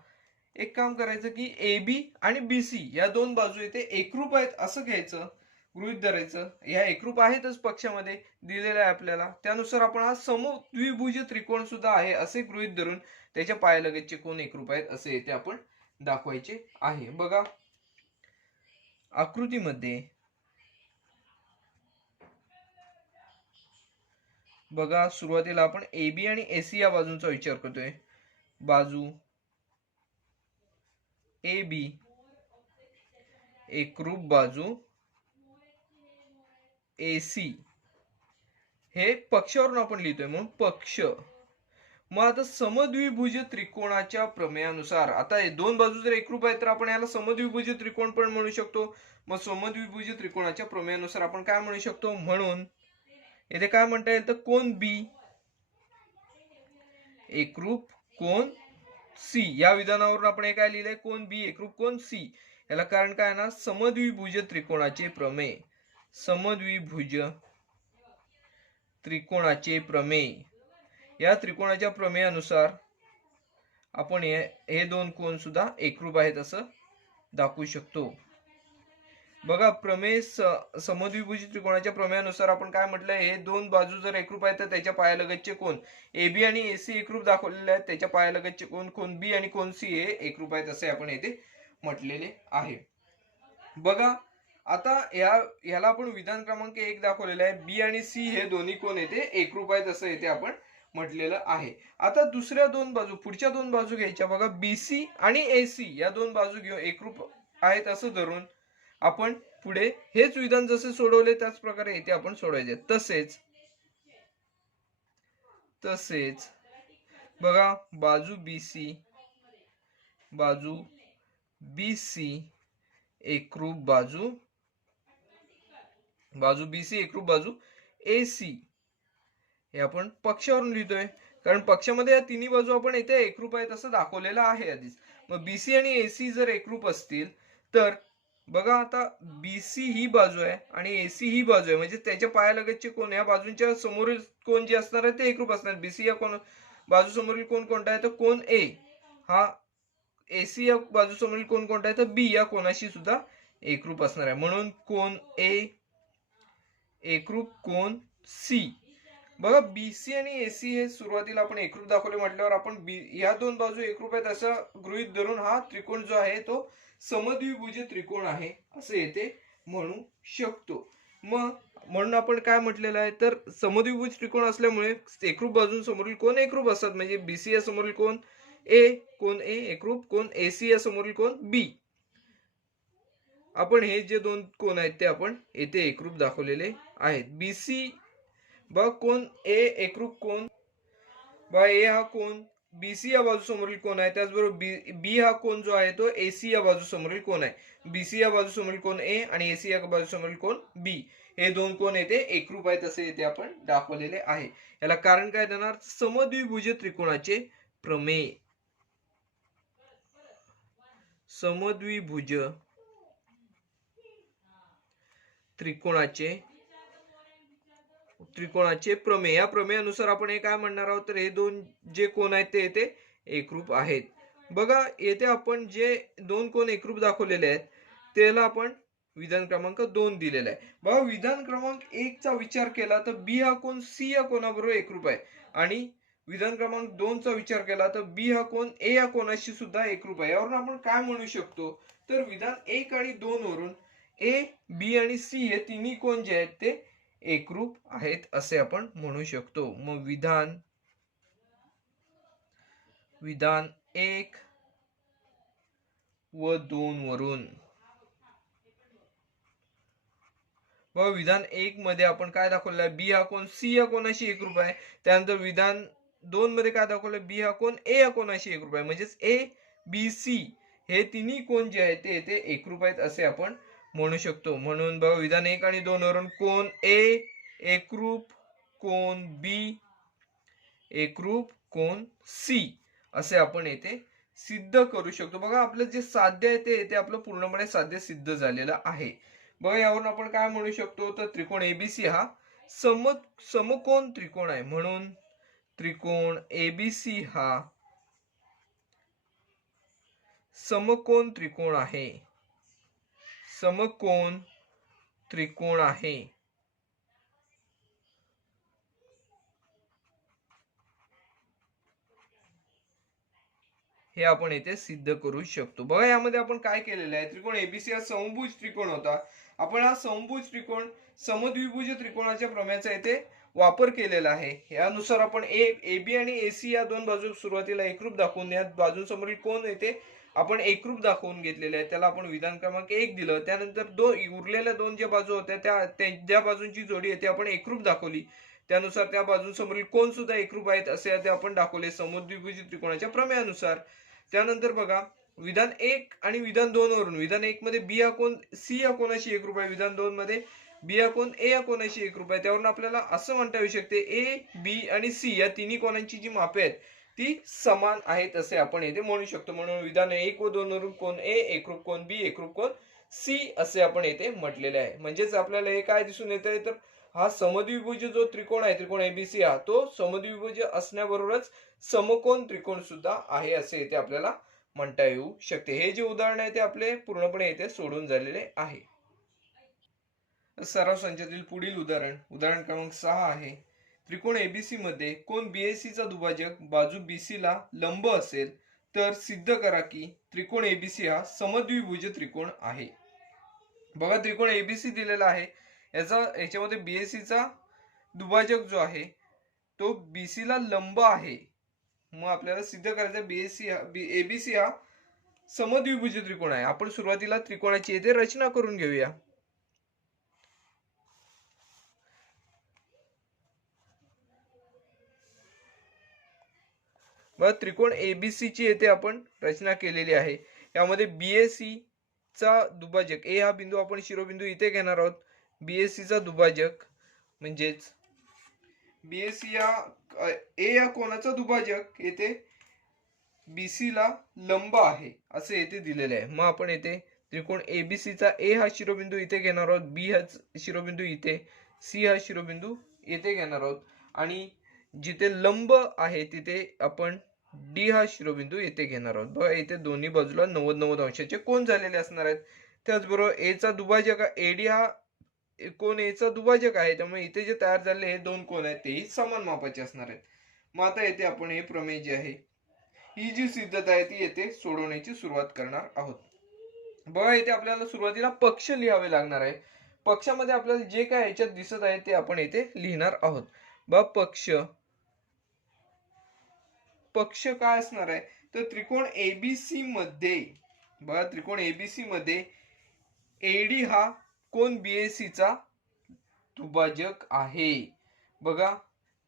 एक काम करायचं की ए बी आणि बी सी या दोन बाजू इथे एकरूप आहेत असं घ्यायचं, गृहीत धरायचं. ह्या एकरूप आहेतच पक्षामध्ये दिलेला आहे आपल्याला. त्यानुसार आपण हा समद्विभुज त्रिकोण सुद्धा आहे असे गृहीत धरून त्याच्या पायालगतचे कोण एकरूप आहेत असे इथे आपण दाखवायचे आहे. बघा आकृतीमध्ये बघा सुरुवातीला आपण ए बी आणि एसी या बाजूंचा विचार करतोय. बाजू ए बी एकरूप बाजू एसी हे पक्षावरून आपण लिहितोय म्हणून पक्ष. मग आता समद्विभुज त्रिकोणाच्या प्रमेयानुसार आता हे दोन बाजू जर एकरूप आहेत तर आपण याला समद्विभुज त्रिकोण पण म्हणू शकतो. मग समद्विभुज त्रिकोणाच्या प्रमेयानुसार आपण काय म्हणू शकतो, म्हणून येथे काय म्हणता येईल तर कोन बी एकरूप कोन सी, या विधानावरून आपण हे काय लिहिलंय, कोन बी एकरूप कोन सी. याला कारण काय ना, समद्विभुज त्रिकोणाचे प्रमेय. समद्विभुज त्रिकोणाचे प्रमेय, या त्रिकोणाच्या प्रमेयानुसार आपण हे दोन कोन सुद्धा एकरूप आहेत असं दाखवू शकतो. बघा प्रमेय समद्विभुज त्रिकोणाच्या प्रमेयानुसार आपण काय म्हटलंय, हे दोन बाजू जर एकरूप आहेत तर त्याच्या पायालगतचे कोन ए बी आणि एसी एकरूप दाखवलेले आहेत, त्याच्या पायालगतचे कोन कोन बी आणि कोन सी हे एकरूप आहेत असे आपण येथे म्हटलेले आहे. बघा आता याला आपण विधान क्रमांक 1 दाखवलेला आहे. बी आणि सी हे दोन्ही कोन येथे एकरूप आहेत असं येथे आपण म्हटलेलं आहे. आता दुसऱ्या दोन बाजू, पुढच्या दोन बाजू घ्यायच्या. बघा बीसी आणि एसी या दोन बाजू घेऊन एकरूप आहेत असं धरून आपण पुढे हेच विधान जसे सोडवले त्याच प्रकारे इथे आपण सोडवायचे. तसेच बघा बाजू बीसी एकरूप बाजू बीसी एकरूप बाजू एसी हे आपण पक्षावरून लिहितोय, कारण पक्षामध्ये या तिन्ही बाजू आपण इथे एकरूप आहेत असं दाखवलेलं आहे आधीच. मग बीसी आणि एसी जर एकरूप असतील तर बघा आता बीसी ही बाजू आहे आणि एसी ही बाजू आहे, म्हणजे त्याच्या पायालगतचे कोण या बाजूंच्या समोरील कोण जे असणार आहे ते एकरूप असणार. बीसी या कोण बाजू समोरील कोण कोणता आहे तर कोण ए, हा एसी या बाजू समोरील कोण कोणता आहे तर बी या कोणाशी सुद्धा एकरूप असणार आहे. म्हणून कोण ए एकरूप कोण सी. बघा बीसी आणि एसी हे सुरुवातीला आपण एकरूप दाखवले म्हटल्यावर आपण या दोन बाजू एकरूप आहेत असं गृहीत धरून हा त्रिकोण जो आहे तो समद्विभुज त्रिकोण आहे असे येथे म्हणू शकतो. मग म्हणून आपण काय म्हटलेलं आहे तर समद्विभुज त्रिकोण असल्यामुळे एकरूप बाजूंसमोरील कोण एकरूप असतात, म्हणजे बीसी या समोरील कोण ए एकरूप कोण एसी या समोरील कोण बी. आपण हे जे दोन कोण आहेत ते आपण येथे एकरूप दाखवलेले आहेत. बीसी बघ कोण ए एकरूप कोण बघा ए हा कोण बीसी या बाजू समोरील कोण आहे, त्याचबरोबर बी हा कोण जो आहे तो एसी या बाजू समोरील कोण आहे. बीसी या बाजू समोरील कोण ए आणि एसी या बाजू समोरील कोण बी, हे दोन कोण येथे एकरूप आहेत असे येथे आपण दाखवलेले आहे. याला कारण काय देणार, समद्विभुज त्रिकोणाचे प्रमेय. समद्विभुज त्रिकोणाचे प्रमेय. या प्रमेयानुसार आपण हे काय म्हणणार आहोत तर हे दोन जे कोण आहेत ते येथे एकरूप आहेत. बघा येथे आपण जे दोन कोण एकरूप दाखवलेले आहेत त्याला आपण विधान क्रमांक 2 दिलेला आहे. बघा विधान क्रमांक 1 चा विचार केला तर बी हा कोण सी या कोणाबरोबर एकरूप आहे, आणि विधान क्रमांक 2 चा विचार केला तर बी हा कोण ए या कोणाशी सुद्धा एकरूप आहे. यावरून आपण काय म्हणू शकतो तर विधान 1 आणि 2 वरून ए बी आणि सी हे तिन्ही कोण जे आहेत ते एकरूप आहेत असे आपण म्हणू शकतो. मग विधान 1 व 2 वरून बघा विधान 1 मध्ये आपण काय दाखवलेलं आहे, बी हा कोण सी या कोणाशी एकरूप आहे. त्यानंतर विधान 2 मध्ये काय दाखवलं, बी हा कोण ए या कोणाशी एकरूप आहे. म्हणजेच ए बी सी हे तिन्ही कोण जे आहेत ते येथे एकरूप आहेत असे आपण म्हणू शकतो. म्हणून बघा विधान 1 आणि 2 वरून कोण ए एकरूप कोण बी एकरूप कोण सी असे आपण येथे सिद्ध करू शकतो. बघा आपलं जे साध्य आहे ते येथे आपलं पूर्णपणे साध्य सिद्ध झालेलं आहे. बघा यावरून आपण काय म्हणू शकतो, तर त्रिकोण एबीसी हा समकोण त्रिकोण आहे. म्हणून त्रिकोण एबीसी हा समकोण त्रिकोण आहे. समकोण त्रिकोण आहे. हे आपण येथे सिद्ध करू शकतो. बघा यामध्ये आपण काय केलेलं आहे, त्रिकोण एबीसी हा समभुज त्रिकोण होता. आपण हा समभुज त्रिकोण समद्विभुज त्रिकोणाच्या प्रमेयाचा येथे वापर केलेला आहे. यानुसार आपण एबी आणि एसी या दोन बाजू सुरुवातीला एकरूप दाखवून या बाजूंसमोरील कोण येते आपण एकरूप दाखवून घेतलेले आहे. त्याला आपण विधान क्रमांक 1 दिलं. त्यानंतर उरलेल्या दोन ज्या बाजू होत्या त्या बाजूंची जोडी येते आपण एकरूप दाखवली. त्यानुसार त्या बाजूंसमोरील कोण सुद्धा एकरूप आहेत असे ते आपण दाखवले समद्विभुज त्रिकोणाच्या प्रमेयानुसार. त्यानंतर बघा विधान 1 आणि विधान 2 वरून विधान 1 मध्ये बी हा कोण सी या कोणाशी एकरूप आहे. विधान 2 मध्ये बी हा कोण ए या कोणाशी एकरूप आहे. त्यावरून आपल्याला असं म्हणता येऊ शकते ए बी आणि सी या तिन्ही कोणांची जी मापे आहेत ती समान आहेत असे आपण येथे म्हणू शकतो. म्हणून विधान 1 व 2 वरून कोण ए एकरूप कोण बी एकरूप कोण सी असे आपण येथे म्हटलेले आहे. म्हणजेच आपल्याला हे काय दिसून येते, तर हा समद्विभुज जो त्रिकोण आहे त्रिकोण एबीसी हा तो समद्विभुज असण्याबरोबरच समकोण त्रिकोण सुद्धा आहे असे येथे आपल्याला म्हणता येऊ शकते. हे जे उदाहरण आहे ते आपले पूर्णपणे येथे सोडून झालेले आहे. सराव संचातील पुढील उदाहरण क्रमांक 6 आहे. त्रिकोण एबीसी मध्ये कोण बीएसी चा दुभाजक बाजू बीसी ला लंब असेल तर सिद्ध करा की त्रिकोण एबीसी हा समद्विभुज त्रिकोण आहे. बघा त्रिकोण एबीसी दिलेला आहे. याच्यामध्ये बीएसी चा दुभाजक जो आहे तो बीसी ला लंब आहे. मग आपल्याला सिद्ध करायचं एबीसी हा समद्विभुज त्रिकोण आहे. आपण सुरुवातीला त्रिकोणाची येथे रचना करून घेऊया. बघा त्रिकोण एबीसी ची येथे आपण रचना केलेली आहे. यामध्ये बीएसी चा दुभाजक ए हा बिंदू आपण शिरोबिंदू इथे घेणार आहोत. बीएसी चा दुभाजक म्हणजेच बीएसी या ए या कोणाचा दुभाजक येथे बीसी ला लंब आहे असे येथे दिलेले आहे. मग आपण येथे त्रिकोण एबीसी चा ए हा शिरोबिंदू इथे घेणार आहोत, बी हा शिरोबिंदू इथे, सी हा शिरोबिंदू येथे घेणार आहोत आणि जिथे लंब आहे तिथे आपण डी हा शिरोबिंदू येथे घेणार आहोत. बघा इथे दोन्ही बाजूला 90-90 अंशाचे कोन झालेले असणार आहेत. त्याचबरोबर ए चा दुभाजक एडी हा कोण ए चा दुभाजक आहे. त्यामुळे इथे जे तयार झालेले हे दोन कोन आहेत तेही समान मापाचे असणार आहेत. मग आता येथे आपण हे प्रमेय जे आहे ही जी सिद्धता आहे ती येथे सोडवण्याची सुरुवात करणार आहोत. बघा इथे आपल्याला सुरुवातीला पक्ष लिहावे लागणार आहे. पक्षामध्ये आपल्याला जे काय याच्यात दिसत आहे ते आपण येथे लिहिणार आहोत. बघा पक्ष काय असणार आहे, तर त्रिकोण एबीसी मध्ये बघा त्रिकोण एबीसी मध्ये एडी हा कोण बीएसी चा दुभाजक आहे. बघा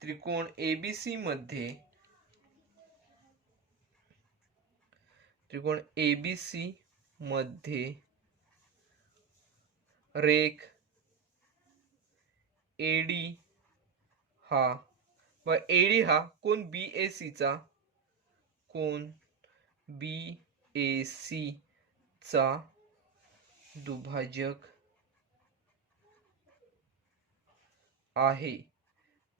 त्रिकोण एबीसी मध्ये त्रिकोण एबीसी मध्ये रेख एडी हा कोण बीएसी चा दुभाजक आहे.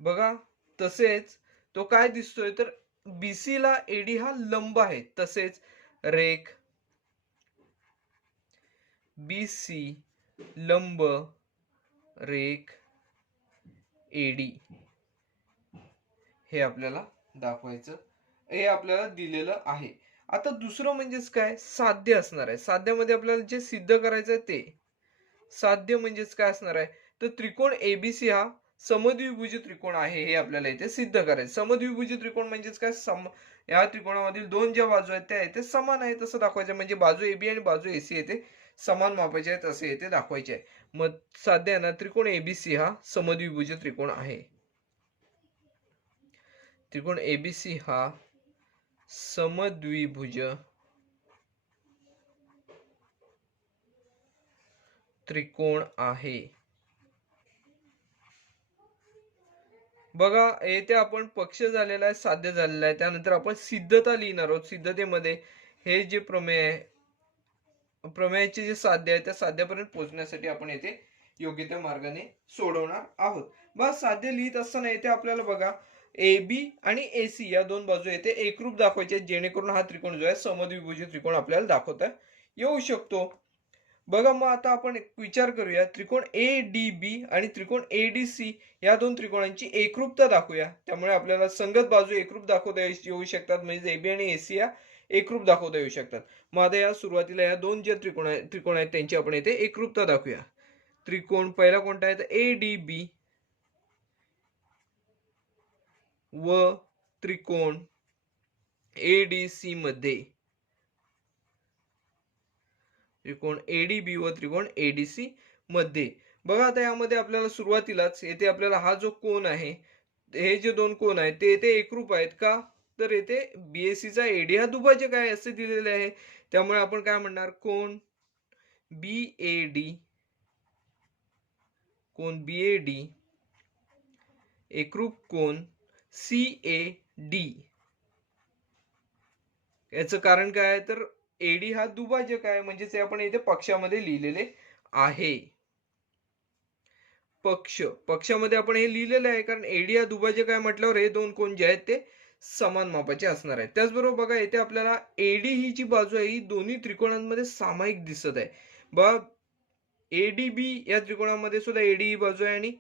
बघा तसेच तो काय दिसतोय, तर बीसी ला एडी हा लंब आहे. तसेच रेख बीसी लंब रेख एडी हे आपल्याला दाखवायचं, हे आपल्याला दिलेलं आहे. आता दुसरं म्हणजेच काय साध्य असणार आहे. साध्यामध्ये आपल्याला जे सिद्ध करायचं आहे ते साध्य म्हणजेच काय असणार आहे, तर त्रिकोण एबीसी हा समद्विभुज त्रिकोण आहे हे आपल्याला इथे सिद्ध करायचं. समद्विभुज त्रिकोण म्हणजेच काय या त्रिकोणामधील दोन ज्या बाजू आहेत त्या येथे समान आहेत असं दाखवायचं, म्हणजे बाजू एबी आणि बाजू एसी येथे समान मापाचे आहेत असे येथे दाखवायचे आहे. मग साध्य आहे ना, त्रिकोण एबीसी हा समद्विभुज त्रिकोण आहे. त्रिकोण एबीसी हा समद्विभुज त्रिकोण आहे. बघा येथे आपण पक्ष झालेला आहे, साध्य झालेला आहे. त्यानंतर आपण सिद्धता लिहिणार आहोत. सिद्धतेमध्ये हे जे प्रमेय आहे, प्रमेयाचे जे साध्य आहे त्या साध्यापर्यंत पोहोचण्यासाठी आपण येथे योग्य त्या मार्गाने सोडवणार आहोत. बघा साध्य लिहित असताना येथे आपल्याला बघा ए बी आणि एसी या दोन बाजू येथे एकरूप दाखवायचे, जेणेकरून हा त्रिकोण जो आहे समद्विभुज त्रिकोण आपल्याला दाखवता येऊ शकतो. बघा मग आता आपण एक विचार करूया, त्रिकोण ए डी बी आणि त्रिकोण ए डी सी या दोन त्रिकोणांची एकरूपता दाखवूया. त्यामुळे आपल्याला संगत बाजू एकरूप दाखवता येऊ शकतात, म्हणजे एबी आणि एसी या एकरूप दाखवता येऊ शकतात. मग आता या सुरुवातीला या दोन जे त्रिकोण आहेत त्यांची आपण येथे एकरूपता दाखवूया. त्रिकोण पहिला कोणता आहे तर ए डी बी व त्रिकोण ए डी सी मध्ये, त्रिकोण एडीबी व त्रिकोण एडीसी मध्ये. बघा आता यामध्ये आपल्याला सुरुवातीलाच येथे आपल्याला हा जो कोन आहे, हे जे दोन कोन आहेत ते येथे एकरूप आहेत का, तर येथे बीएसी चा एडी हा दुभाजक आहे असे दिलेले आहे. त्यामुळे आपण काय म्हणणार, कोन बीएडी, कोन बीएडी एकरूप कोन सीएडी. याचं कारण काय आहे तर एडी हा दुभाजक आहे, म्हणजे ते आपण इथे पक्षामध्ये लिहिलेले आहे. पक्षामध्ये आपण हे लिहिलेलं आहे, कारण एडी हा दुभाजक आहे म्हटल्यावर हे दोन कोन जे आहेत ते समान मापाचे असणार आहेत. त्याचबरोबर बघा इथे आपल्याला एडी ही जी बाजू आहे ही दोन्ही त्रिकोणांमध्ये सामायिक दिसत आहे. बघा एडीबी या त्रिकोणामध्ये सुद्धा एडी ही बाजू आहे आणि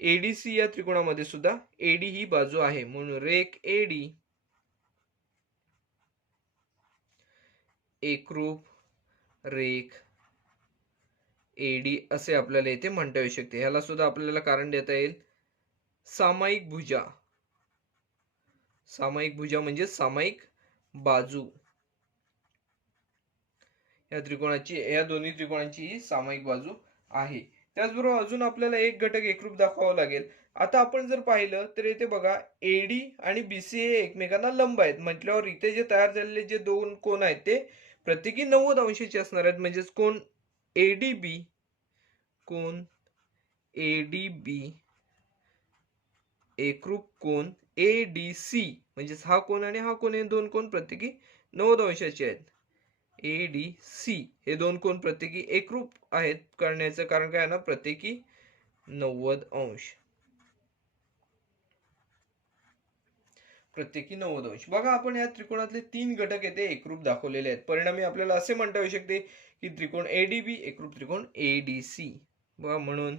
एडीसी या त्रिकोणामध्ये सुद्धा एडी ही बाजू आहे. म्हणून रेख एडी एकरूप रेख एडी असे आपल्याला इथे म्हणता येऊ शकते. ह्याला सुद्धा आपल्याला कारण देता येईल सामायिक भुजा. सामायिक भुजा म्हणजे सामायिक बाजू. या त्रिकोणाची, या दोन्ही त्रिकोणांची ही सामायिक बाजू आहे. त्याचबरोबर अजून आपल्याला एक घटक एकरूप दाखवावा लागेल. आता आपण जर पाहिलं तर इथे बघा एडी आणि बीसी हे एकमेकांना लंब आहेत म्हटल्यावर इथे जे तयार झालेले जे दोन कोन आहेत ते प्रत्येकी 90 अंशाचे असणार आहेत. म्हणजेच कोन एडीबी, कोन एडीबी एकरूप कोन एडीसी, म्हणजेच हा कोन आणि हा कोन हे दोन कोन प्रत्येकी 90 अंशाचे आहेत. एडीसी हे दोन कोन प्रत्येकी एकरूप आहेत करण्याचं कारण काय आहे ना, प्रत्येकी 90 अंश, प्रत्येकी 90 अंश. बघा आपण या त्रिकोणातले तीन घटक येथे एकरूप दाखवलेले आहेत. परिणामी आपल्याला असे म्हणता येऊ शकते की त्रिकोण एडीबी एकरूप त्रिकोण एडीसी. बघा म्हणून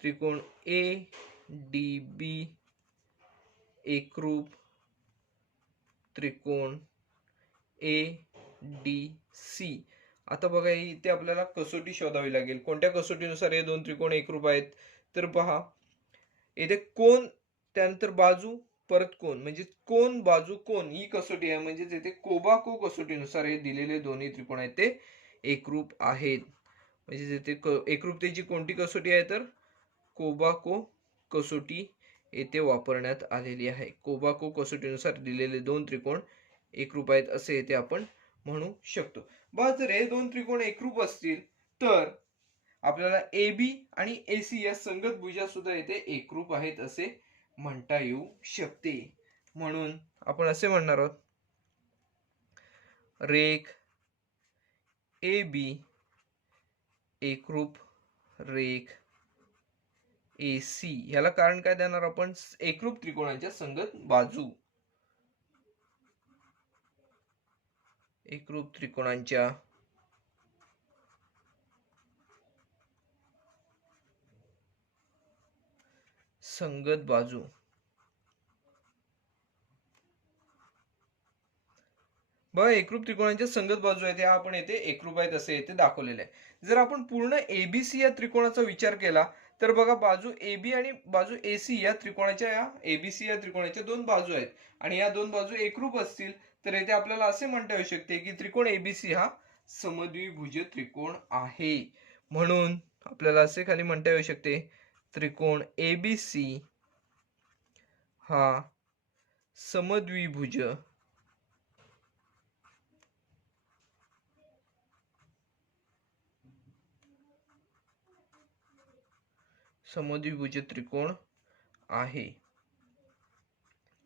त्रिकोण एडीबी एकरूप त्रिकोण एडीसी. आता बघा इथे आपल्याला कसोटी शोधावी लागेल. कोणत्या कसोटीनुसार हे दोन त्रिकोण एकरूप आहेत तर पहा येथे कोन, त्यानंतर बाजू, परत कोन, म्हणजे कोन बाजू कोन ही कसोटी आहे. म्हणजे येथे कोबाको कसोटीनुसार हे दिलेले दोन्ही त्रिकोण आहेत ते एकरूप आहेत. म्हणजे येथे एकरूपतेची कोणती कसोटी आहे तर कोबाको कसोटी येथे वापरण्यात आलेली आहे. कोबाको कसोटीनुसार दिलेले दोन त्रिकोण एकरूप आहेत असे येथे आपण म्हणू शकतो. बस जर हे दोन त्रिकोण एकरूप असतील तर आपल्याला एबी आणि एसी या संगत भुजा सुद्धा येथे एकरूप आहेत असे म्हणता येऊ शकते. म्हणून आपण असे म्हणणार आहोत रेख एबी एकरूप रेख एसी. याला कारण काय देणार आपण, एकरूप त्रिकोणाच्या संगत बाजू, एकरूप त्रिकोणांच्या संगत बाजू. बघा एकरूप त्रिकोणाच्या संगत बाजू आहेत ह्या आपण येथे एकरूप आहेत असे येथे दाखवलेले आहे. जर आपण पूर्ण एबीसी या त्रिकोणाचा विचार केला तर बघा बाजू AB आणि बाजू AC या त्रिकोणाच्या या एबीसी या त्रिकोणाच्या दोन बाजू आहेत आणि या दोन बाजू एकरूप असतील तर येथे आपल्याला असे म्हणता येऊ शकते की त्रिकोण एबीसी हा समद्विभुज त्रिकोण आहे. म्हणून आपल्याला असे खाली म्हणता येऊ शकते त्रिकोण एबीसी हा समद्विभुज समद्विभुज त्रिकोण आहे.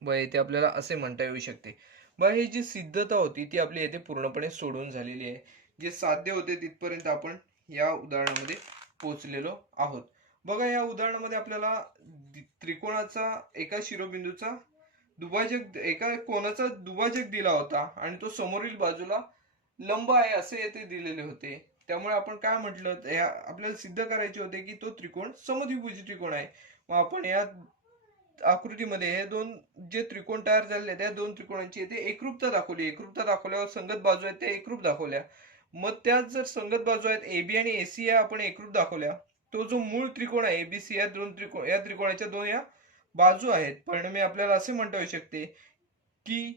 व येथे आपल्याला असे म्हणता येऊ शकते. व ही जी सिद्धता होती ती आपली येथे पूर्णपणे सोडून झालेली आहे. जे साध्य होते तिथपर्यंत आपण या उदाहरणामध्ये पोहोचलेलो आहोत. बघा या उदाहरणामध्ये आपल्याला त्रिकोणाचा एका शिरोबिंदूचा दुभाजक एका कोनाचा दुभाजक दिला होता आणि तो समोरील बाजूला लंब आहे असे येथे दिलेले होते. त्यामुळे आपण काय म्हटलं आपल्याला सिद्ध करायचे होते की तो त्रिकोण समद्विभुज त्रिकोण आहे. मग आपण या आकृतीमध्ये हे दोन जे त्रिकोण तयार झालेले त्या दोन त्रिकोणांची येथे एकरूपता दाखवली. एकरूपता दाखवल्यावर संगत बाजू आहेत त्या एकरूप दाखवल्या. मग त्याच जर संगत बाजू आहेत AB आणि AC या आपण एकरूप दाखवल्या. तो जो मूळ त्रिकोण आहे ABC या त्रिकोणाच्या दोन या बाजू आहेत. परिणामी आपल्याला असे म्हणता येऊ शकते की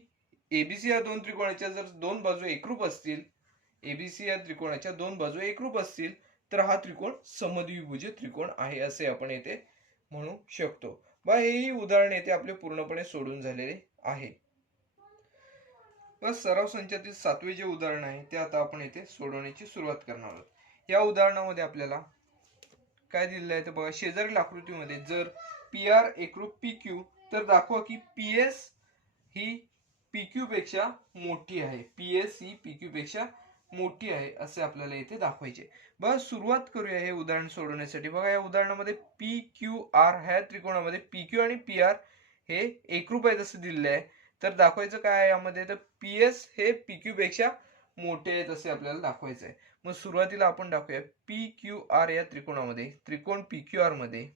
ABC या दोन त्रिकोणाच्या जर दोन बाजू एकरूप असतील, ABC या त्रिकोणाच्या दोन बाजू एकरूप असतील तर हा त्रिकोण समद्विभुज त्रिकोण आहे असे आपण येथे म्हणू शकतो. बा हेही उदाहरण येथे आपले पूर्णपणे सोडून झालेले आहे. बस सराव संचातील 7वे जे उदाहरण आहे ते आता आपण येथे सोडवण्याची सुरुवात करणार आहोत. या उदाहरणामध्ये आपल्याला काय दिलेलं आहे तर बघा शेजारील आकृतीमध्ये जर PR एकरूप PQ तर दाखवा की PS ही PQ पेक्षा मोठी आहे. PS ही PQ पेक्षा मोठी आहे असे आपल्याला इथे दाखवायचे. बघा सुरुवात करूया हे उदाहरण सोडवण्यासाठी. बघा या उदाहरणामध्ये PQR ह्या त्रिकोणामध्ये PQ आणि PR हे एकरूप आहेत असे दिलेले आहे. तर दाखवायचं काय आहे यामध्ये तर PS हे PQ पेक्षा मोठे आहेत असे आपल्याला दाखवायचं आहे. मग सुरुवातीला आपण दाखवूया PQR या त्रिकोणामध्ये त्रिकोण PQR मध्ये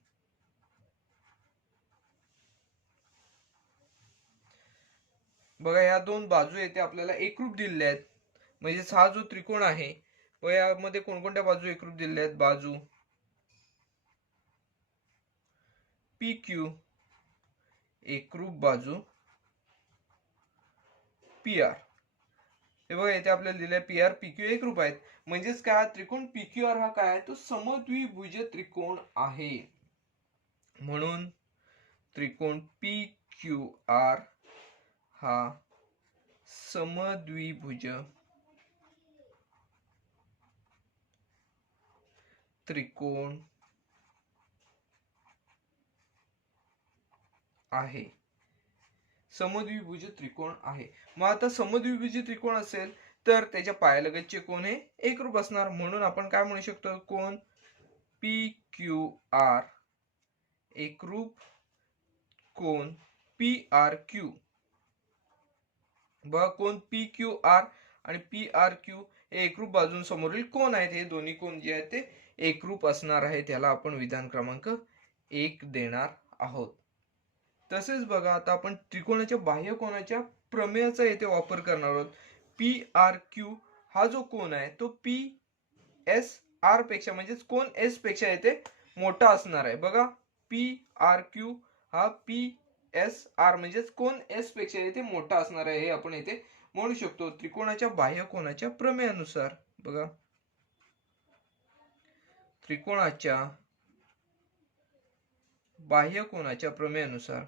बघा या दोन बाजू येथे आपल्याला एकरूप दिलेल्या आहेत. म्हणजे हा जो त्रिकोण आहे व यामध्ये कोणकोणत्या बाजू एकरूप दिलेल्या आहेत. बाजू PQ एकरूप बाजू PR. हे बघा येथे आपल्याला दिले PR PQ एकरूप आहेत. म्हणजेच काय त्रिकोण PQR हा काय आहे तो समद्विभुज त्रिकोण आहे. म्हणून त्रिकोण PQR हा समद्विभुज त्रिकोण आहे. समद्विभुज त्रिकोण आहे. मग आता समद्विभुज त्रिकोण असेल तर त्याच्या पायालगतचे कोन हे एकरूप असणार. म्हणून आपण काय म्हणू शकतो कोन PQR एकरूप कोन PRQ. बघा कोन PQR आणि PRQ हे एकरूप बाजूंसमोरील कोन आहेत. हे दोन्ही कोन जे आहेत ते एकरूप असणार आहेत. याला आपण विधान क्रमांक 1 देणार आहोत. तसेच बघा आता आपण त्रिकोणाच्या बाह्य कोनाच्या प्रमेयाचा येथे वापर करणार आहोत. PRQ हा जो कोन आहे तो PSR पेक्षा म्हणजेच कोन S पेक्षा येथे मोठा असणार आहे. बघा PRQ हा PSR म्हणजेच कोन S पेक्षा येथे मोठा असणार आहे हे आपण येथे म्हणू शकतो त्रिकोणाच्या बाह्य कोनाच्या प्रमेयानुसार. बघा त्रिकोणाच्या बाह्य कोनाच्या प्रमेयानुसार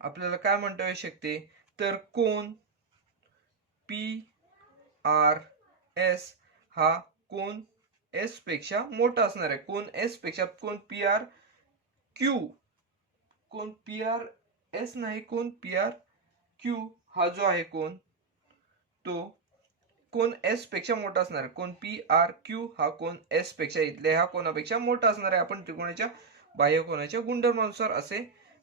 आपल्याला काय म्हणता येऊ शकते तर कोन PRS हा कोन S पेक्षा मोठा असणार आहे. कोन S पेक्षा कोन PRQ कोन PRS नाही कोन PRQ हा जो आहे कोन तो कोन S पेक्षा मोठा असणार आहे. कोन PRQ हा कोन S पेक्षा इथल्या ह्या कोनापेक्षा मोठा असणार आहे. आपण त्रिकोणाच्या बाह्य कोनाच्या गुणधर्मानुसार असे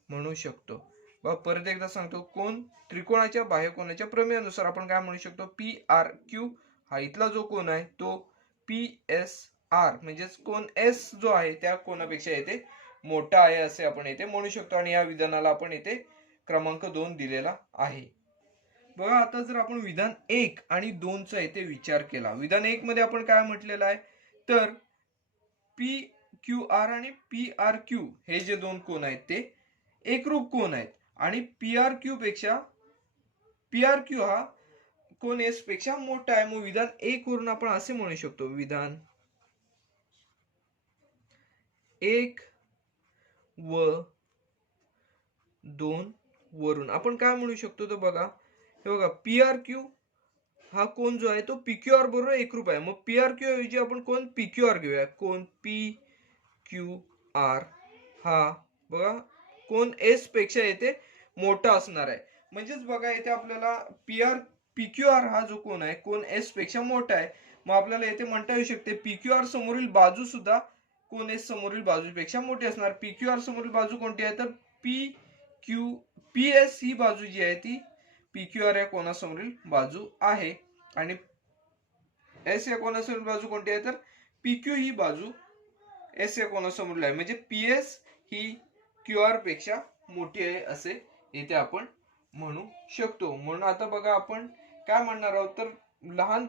म्हणू शकतो. परत एकदा सांगतो कोन त्रिकोणाच्या बाह्य कोनाच्या प्रमेयानुसार आपण काय म्हणू शकतो PRQ हा इथला जो कोन आहे तो PS आर म्हणजेच कोन एस जो आहे त्या कोनापेक्षा येथे मोठा आहे असे आपण येथे म्हणू शकतो आणि या विधानाला आपण येथे क्रमांक 2 दिलेला आहे. बघा आता जर आपण विधान 1 आणि 2 चा येथे विचार केला, विधान 1 मध्ये आपण काय म्हटलेलं आहे, तर पी क्यू आर आणि पी आर क्यू हे जे दोन कोन आहेत ते एकरूप कोन आहेत आणि पी आर क्यू हा कोन एस पेक्षा मोठा आहे. मग विधान 1 वरून आपण असे म्हणू शकतो, विधान 1 व 2 वरून आपण काय म्हणू शकतो, तर बघा हे बघा पी आर क्यू हा कोन जो आहे तो पी क्यू आर बरोबर एकरूप आहे. मग पी आर क्यू ऐवजी आपण कोन पी क्यू आर घेऊया. कोन पी क्यू आर हा बघा कोन एस पेक्षा येथे मोठा असणार आहे. म्हणजेच बघा येथे आपल्याला पी क्यू आर हा जो कोन आहे कोन एस पेक्षा मोठा आहे. मग आपल्याला येथे म्हणता येऊ शकते पी क्यू आर समोरील बाजू सुद्धा कोन एस समोरील बाजूपेक्षा मोठी असणार. पी क्यू आर समोरील बाजू कोणती आहे, तर पी एस ही बाजू जी आहे ती पी क्यू आर या कोनासमोरील बाजू आहे आणि एस या कोनासमोरील बाजू कोणती आहे, तर पी क्यू ही बाजू एस या कोनासमोरील आहे. म्हणजे पी एस ही क्यू आर पेक्षा मोठी आहे असे इथे आपण म्हणू शकतो. म्हणून आता बघा आपण काय म्हणणार आहोत, तर लहान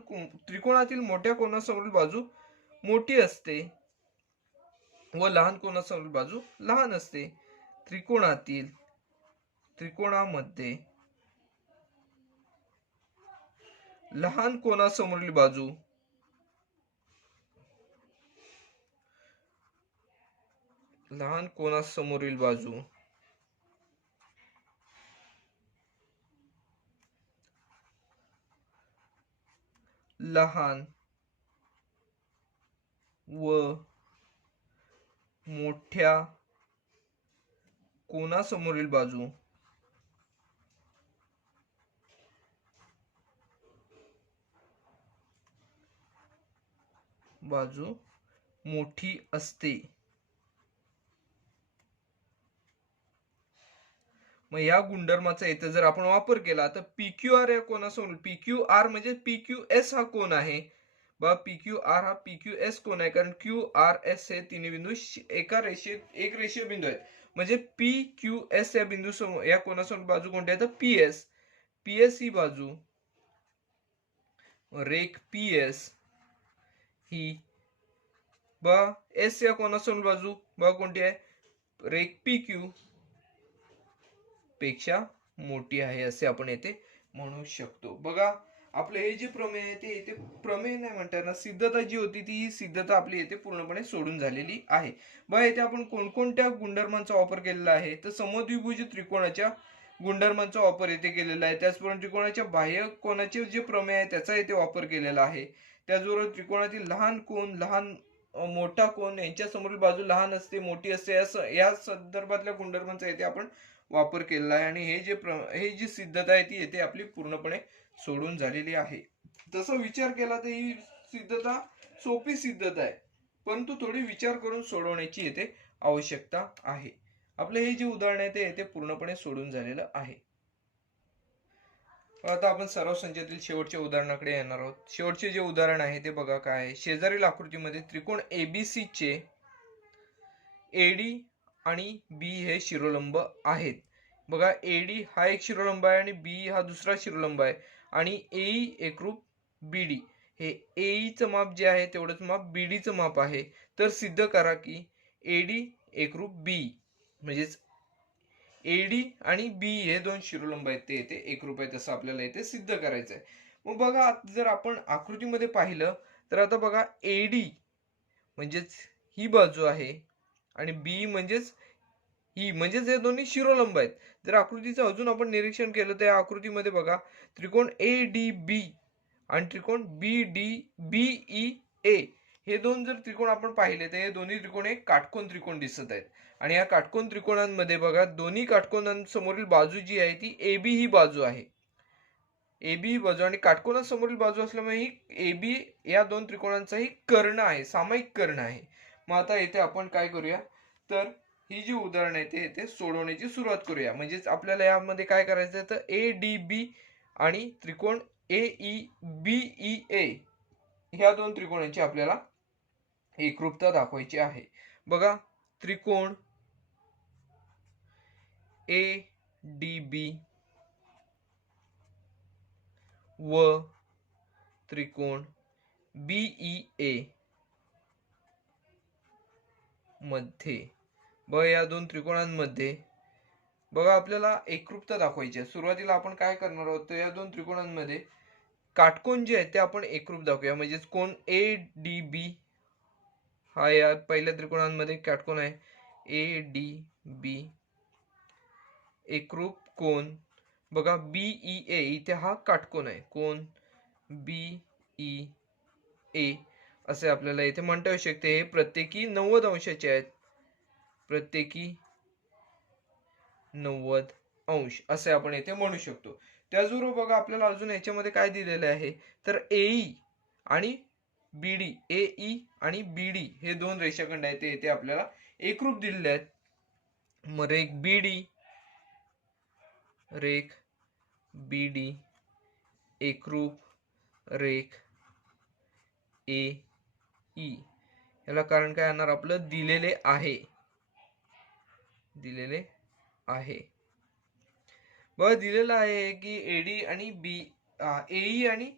त्रिकोणातील मोठ्या कोनासमोरील बाजू मोठी असते व लहान कोनासमोरील बाजू लहान असते. त्रिकोणामध्ये लहान कोनासमोरील बाजू लहान कोनासमोरील बाजू लहान व मोठ्या कोनासमोरील बाजू मोठी असते. मग या गुणधर्माचा इथे जर आपण वापर केला तर पी क्यू आर या कोनासमोर पी क्यू आर म्हणजे पी क्यू एस हा कोन आहे. बघा पी क्यू आर हा पी क्यू एस कोन आहे, कारण क्यू आर एस हे तिन्ही बिंदू एक रेषीय बिंदू आहेत. म्हणजे पी क्यू एस या बिंदू समोर या कोनासमोर बाजू कोणती आहे, तर पी एस ही बाजू रेख पी एस ही बघा एस या कोनासमोर बाजू बघा कोणती आहे, रेख पी क्यू पेक्षा मोठी आहे असे आपण येथे म्हणू शकतो. बघा आपले हे जे प्रमेय आहे ते इथे प्रमेय नाही म्हणताना सिद्धता जी होती ती सिद्धता आपली येथे पूर्णपणे सोडून झालेली आहे. बघा इथे आपण कोणकोणत्या गुणधर्मांचा वापर केलेला आहे, तर समद्विभुज त्रिकोणाच्या गुणधर्मांचा वापर येथे केलेला आहे. त्याचबरोबर त्रिकोणाच्या बाह्य कोणाचे जे प्रमेय आहे त्याचा येथे वापर केलेला आहे. त्याचबरोबर त्रिकोणातील लहान कोन मोठा कोन यांच्या समोरील बाजू लहान असते मोठी असते या संदर्भातल्या गुणधर्मांचा येथे आपण वापर केलेला आहे आणि हे जी सिद्धता आहे ती येथे आपली पूर्णपणे सोडून झालेली आहे. तसं विचार केला तर ही सिद्धता सोपी सिद्धता आहे, परंतु थोडी विचार करून सोडवण्याची येथे आवश्यकता आहे. आपले हे जे उदाहरण आहे ते येथे पूर्णपणे सोडून झालेलं आहे. आता आपण सराव संचातील शेवटच्या उदाहरणाकडे येणार आहोत. शेवटचे जे उदाहरण आहे ते बघा काय आहे. शेजारील आकृतीमध्ये त्रिकोण एबीसी चे एडी आणि बी हे शिरोलंब आहेत. बघा एडी हा एक शिरोलंब आहे आणि बी हा दुसरा शिरोलंब आहे आणि एई एकरूप बीडी हे एईचं माप जे आहे तेवढंच माप बीडीचं माप आहे. तर सिद्ध करा की एडी एकरूप बी म्हणजेच एडी आणि बी हे दोन शिरोलंब आहेत ते येथे एकरूप आहेत असं आपल्याला येथे सिद्ध करायचं आहे. मग बघा जर आपण आकृतीमध्ये पाहिलं तर आता बघा एडी म्हणजेच ही बाजू आहे आणि बी म्हणजेच हे दोन्ही शिरोलंब आहेत. जर आकृतीचं अजून आपण निरीक्षण केलं तर या आकृतीमध्ये बघा त्रिकोण ए डी बी आणि त्रिकोण बी डी बी ई ए हे दोन जर त्रिकोण आपण पाहिले तर हे दोन्ही त्रिकोण एक काटकोन त्रिकोण दिसत आहेत आणि या काटकोन त्रिकोणांमध्ये बघा दोन्ही काटकोनांसमोरील बाजू जी आहे ती ए बी ही बाजू आहे. ए बी ही बाजू आणि काटकोनासमोरील बाजू असल्यामुळे ही ए बी या दोन त्रिकोणांचाही कर्ण आहे, सामायिक कर्ण आहे. मग आता येथे आपण काय करूया, तर ही जी उदाहरण आहे ते येथे सोडवण्याची सुरुवात करूया. म्हणजेच आपल्याला यामध्ये काय करायचं आहे, तर ए डी बी आणि त्रिकोण ए ई बी ई ए ह्या दोन त्रिकोणांची आपल्याला एकरूपता दाखवायची आहे. बघा त्रिकोण ADB व त्रिकोण BEA मध्ये, बघा या दोन त्रिकोणांमध्ये बघा आपल्याला एकरूपता दाखवायची आहे. सुरुवातीला आपण काय करणार आहोत, तर या दोन त्रिकोणांमध्ये काटकोन जे आहे ते आपण एकरूप दाखवूया. म्हणजे कोण ADB हा या पहिल्या त्रिकोणांमध्ये काटकोन आहे. ADB एकरूप कोण. बघा BEA इथे हा काटकोन आहे. कोण BEA असे आपल्याला इथे म्हणता येऊ शकते. हे प्रत्येकी 90 अंशाचे आहेत. प्रत्येकी 90 अंश असे आपण इथे म्हणू शकतो. त्याचबरोबर बघा आपल्याला अजून याच्यामध्ये काय दिलेले आहे, तर AE आणि BD, AE आणि BD हे दोन रेषाखंड आहेत ते इथे आपल्याला एकरूप दिलेले आहेत. मग रेख BD एकरूप रेख AE, याला कारण काय येणार आपलं, दिलेले आहे. बघा दिलेलं आहे की AE आणि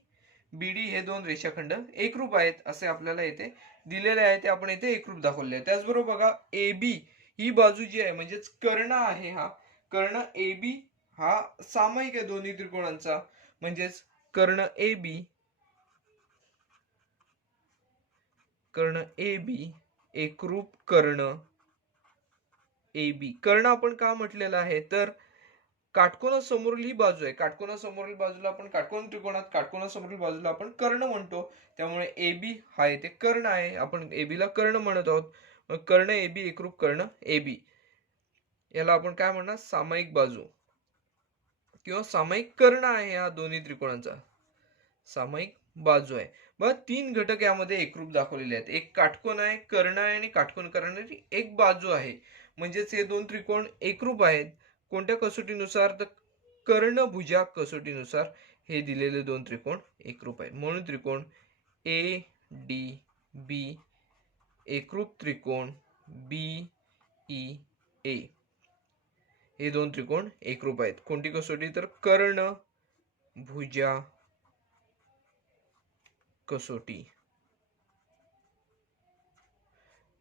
BD हे दोन रेषाखंड एकरूप आहेत असे आपल्याला इथे दिलेले आहे. ते आपण इथे एकरूप दाखवले आहे. त्याचबरोबर बघा AB ही बाजू जी आहे म्हणजेच कर्ण आहे, हा कर्ण AB हा सामायिक आहे दोन्ही त्रिकोणांचा. म्हणजेच कर्ण AB एकरूप कर्ण AB. कर्ण आपण का म्हटलेलं आहे, तर काटकोनासमोरील ही बाजू आहे. काटकोनासमोरील बाजूला आपण काटकोन त्रिकोणात काटकोनासमोरील बाजूला आपण कर्ण म्हणतो. त्यामुळे AB हा इथे कर्ण आहे. आपण AB ला कर्ण म्हणत आहोत. मग कर्ण AB एकरूप कर्ण AB, याला आपण काय म्हणणार, सामायिक बाजू किंवा सामायिक कर्ण आहे. या दोन्ही त्रिकोणांचा सामायिक बाजू आहे. बघा तीन घटक यामध्ये एकरूप दाखवलेले आहेत. एक काटकोन आहे, कर्ण आहे आणि काटकोन करणारी एक बाजू आहे. म्हणजेच हे दोन त्रिकोण एकरूप आहेत. कोणत्या कसोटीनुसार, तर कर्णभुजा कसोटीनुसार हे दिलेले दोन त्रिकोण एकरूप आहेत. म्हणून त्रिकोण ADB एकरूप त्रिकोण BEA हे दोन त्रिकोण एकरूप आहेत. कोणती कसोटी, तर कर्णभुजा कसोटी.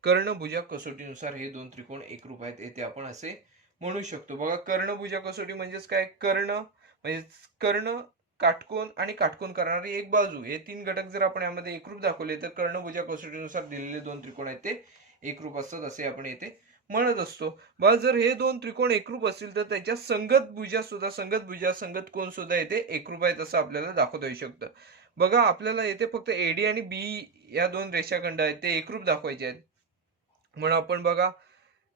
कर्णभुजा कसोटीनुसार हे दोन त्रिकोण एकरूप आहेत येथे आपण असे म्हणू शकतो. बघा कर्णभुजा कसोटी म्हणजेच काय, कर्ण म्हणजे कर्ण, काटकोन आणि काटकोन करणारी एक बाजू, हे तीन घटक जर आपण यामध्ये एकरूप दाखवले तर कर्णभुजा कसोटीनुसार दिलेले दोन त्रिकोण आहेत ते एकरूप असतात असे आपण येथे म्हणत असतो. बघा जर हे दोन त्रिकोण एकरूप असतील तर त्याच्या संगत भुजा संगत कोन सुद्धा येथे एकरूप आहेत असं आपल्याला दाखवता येऊ शकतं. बघा आपल्याला येथे फक्त AD आणि BE या दोन रेषाखंड आहेत ते एकरूप दाखवायचे आहेत. म्हणून आपण बघा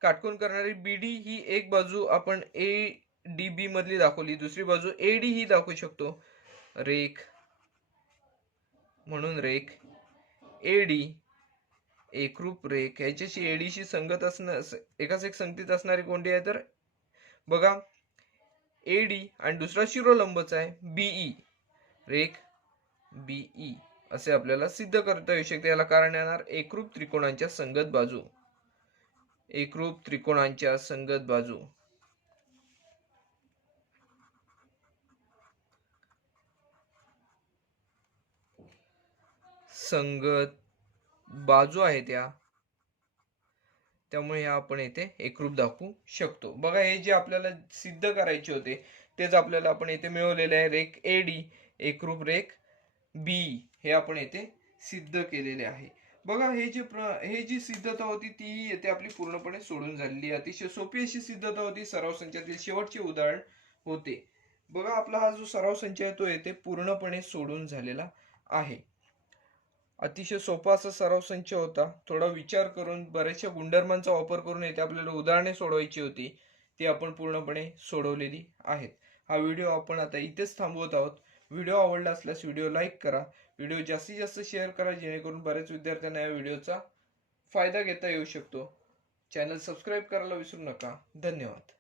काटकोन करणारी BD ही एक बाजू आपण ADB मधली दाखवली, दुसरी बाजू AD ही दाखवू शकतो. रेख म्हणून रेख AD एकरूप रेख, याच्याशी AD शी संगत असणार, एकाच एक संगतीत असणारी कोणती आहे, तर बघा AD आणि दुसरा शिरोलंबच आहे BE, रेख BE असे आपल्याला सिद्ध करता येऊ शकते. याला कारण येणार एकरूप त्रिकोणांच्या संगत बाजू. एकरूप त्रिकोणांच्या संगत बाजू, संगत बाजू आहे त्यामुळे आपण येथे एकरूप दाखवू शकतो. बघा हे जे आपल्याला सिद्ध करायचे होते तेच आपल्याला आपण येथे मिळवलेले आहे. रेख AD एकरूप रेख BE हे आपण येथे सिद्ध केलेले आहे. बघा हे जी सिद्धता होती ती येथे आपली पूर्णपणे सोडून झालेली. अतिशय सोपी अशी सिद्धता होती. सराव संचातील शेवटचे उदाहरण होते. बघा आपला हा जो सराव संच आहे तो येथे पूर्णपणे सोडून झालेला आहे. अतिशय सोपा असा सराव संच होता. थोडा विचार करून बऱ्याचशा गुणधर्मांचा वापर करून येथे आपल्याला उदाहरणे सोडवायची होती, ती आपण पूर्णपणे सोडवलेली आहेत. हा व्हिडिओ आपण आता इथेच थांबवत आहोत. व्हिडिओ आवडला असल्यास व्हिडिओ लाईक करा, व्हिडिओ जास्तीत जास्त शेअर करा, जेणेकरून बऱ्याच विद्यार्थ्यांना या व्हिडिओचा फायदा घेता येऊ शकतो. चॅनल सबस्क्राईब करायला विसरू नका. धन्यवाद.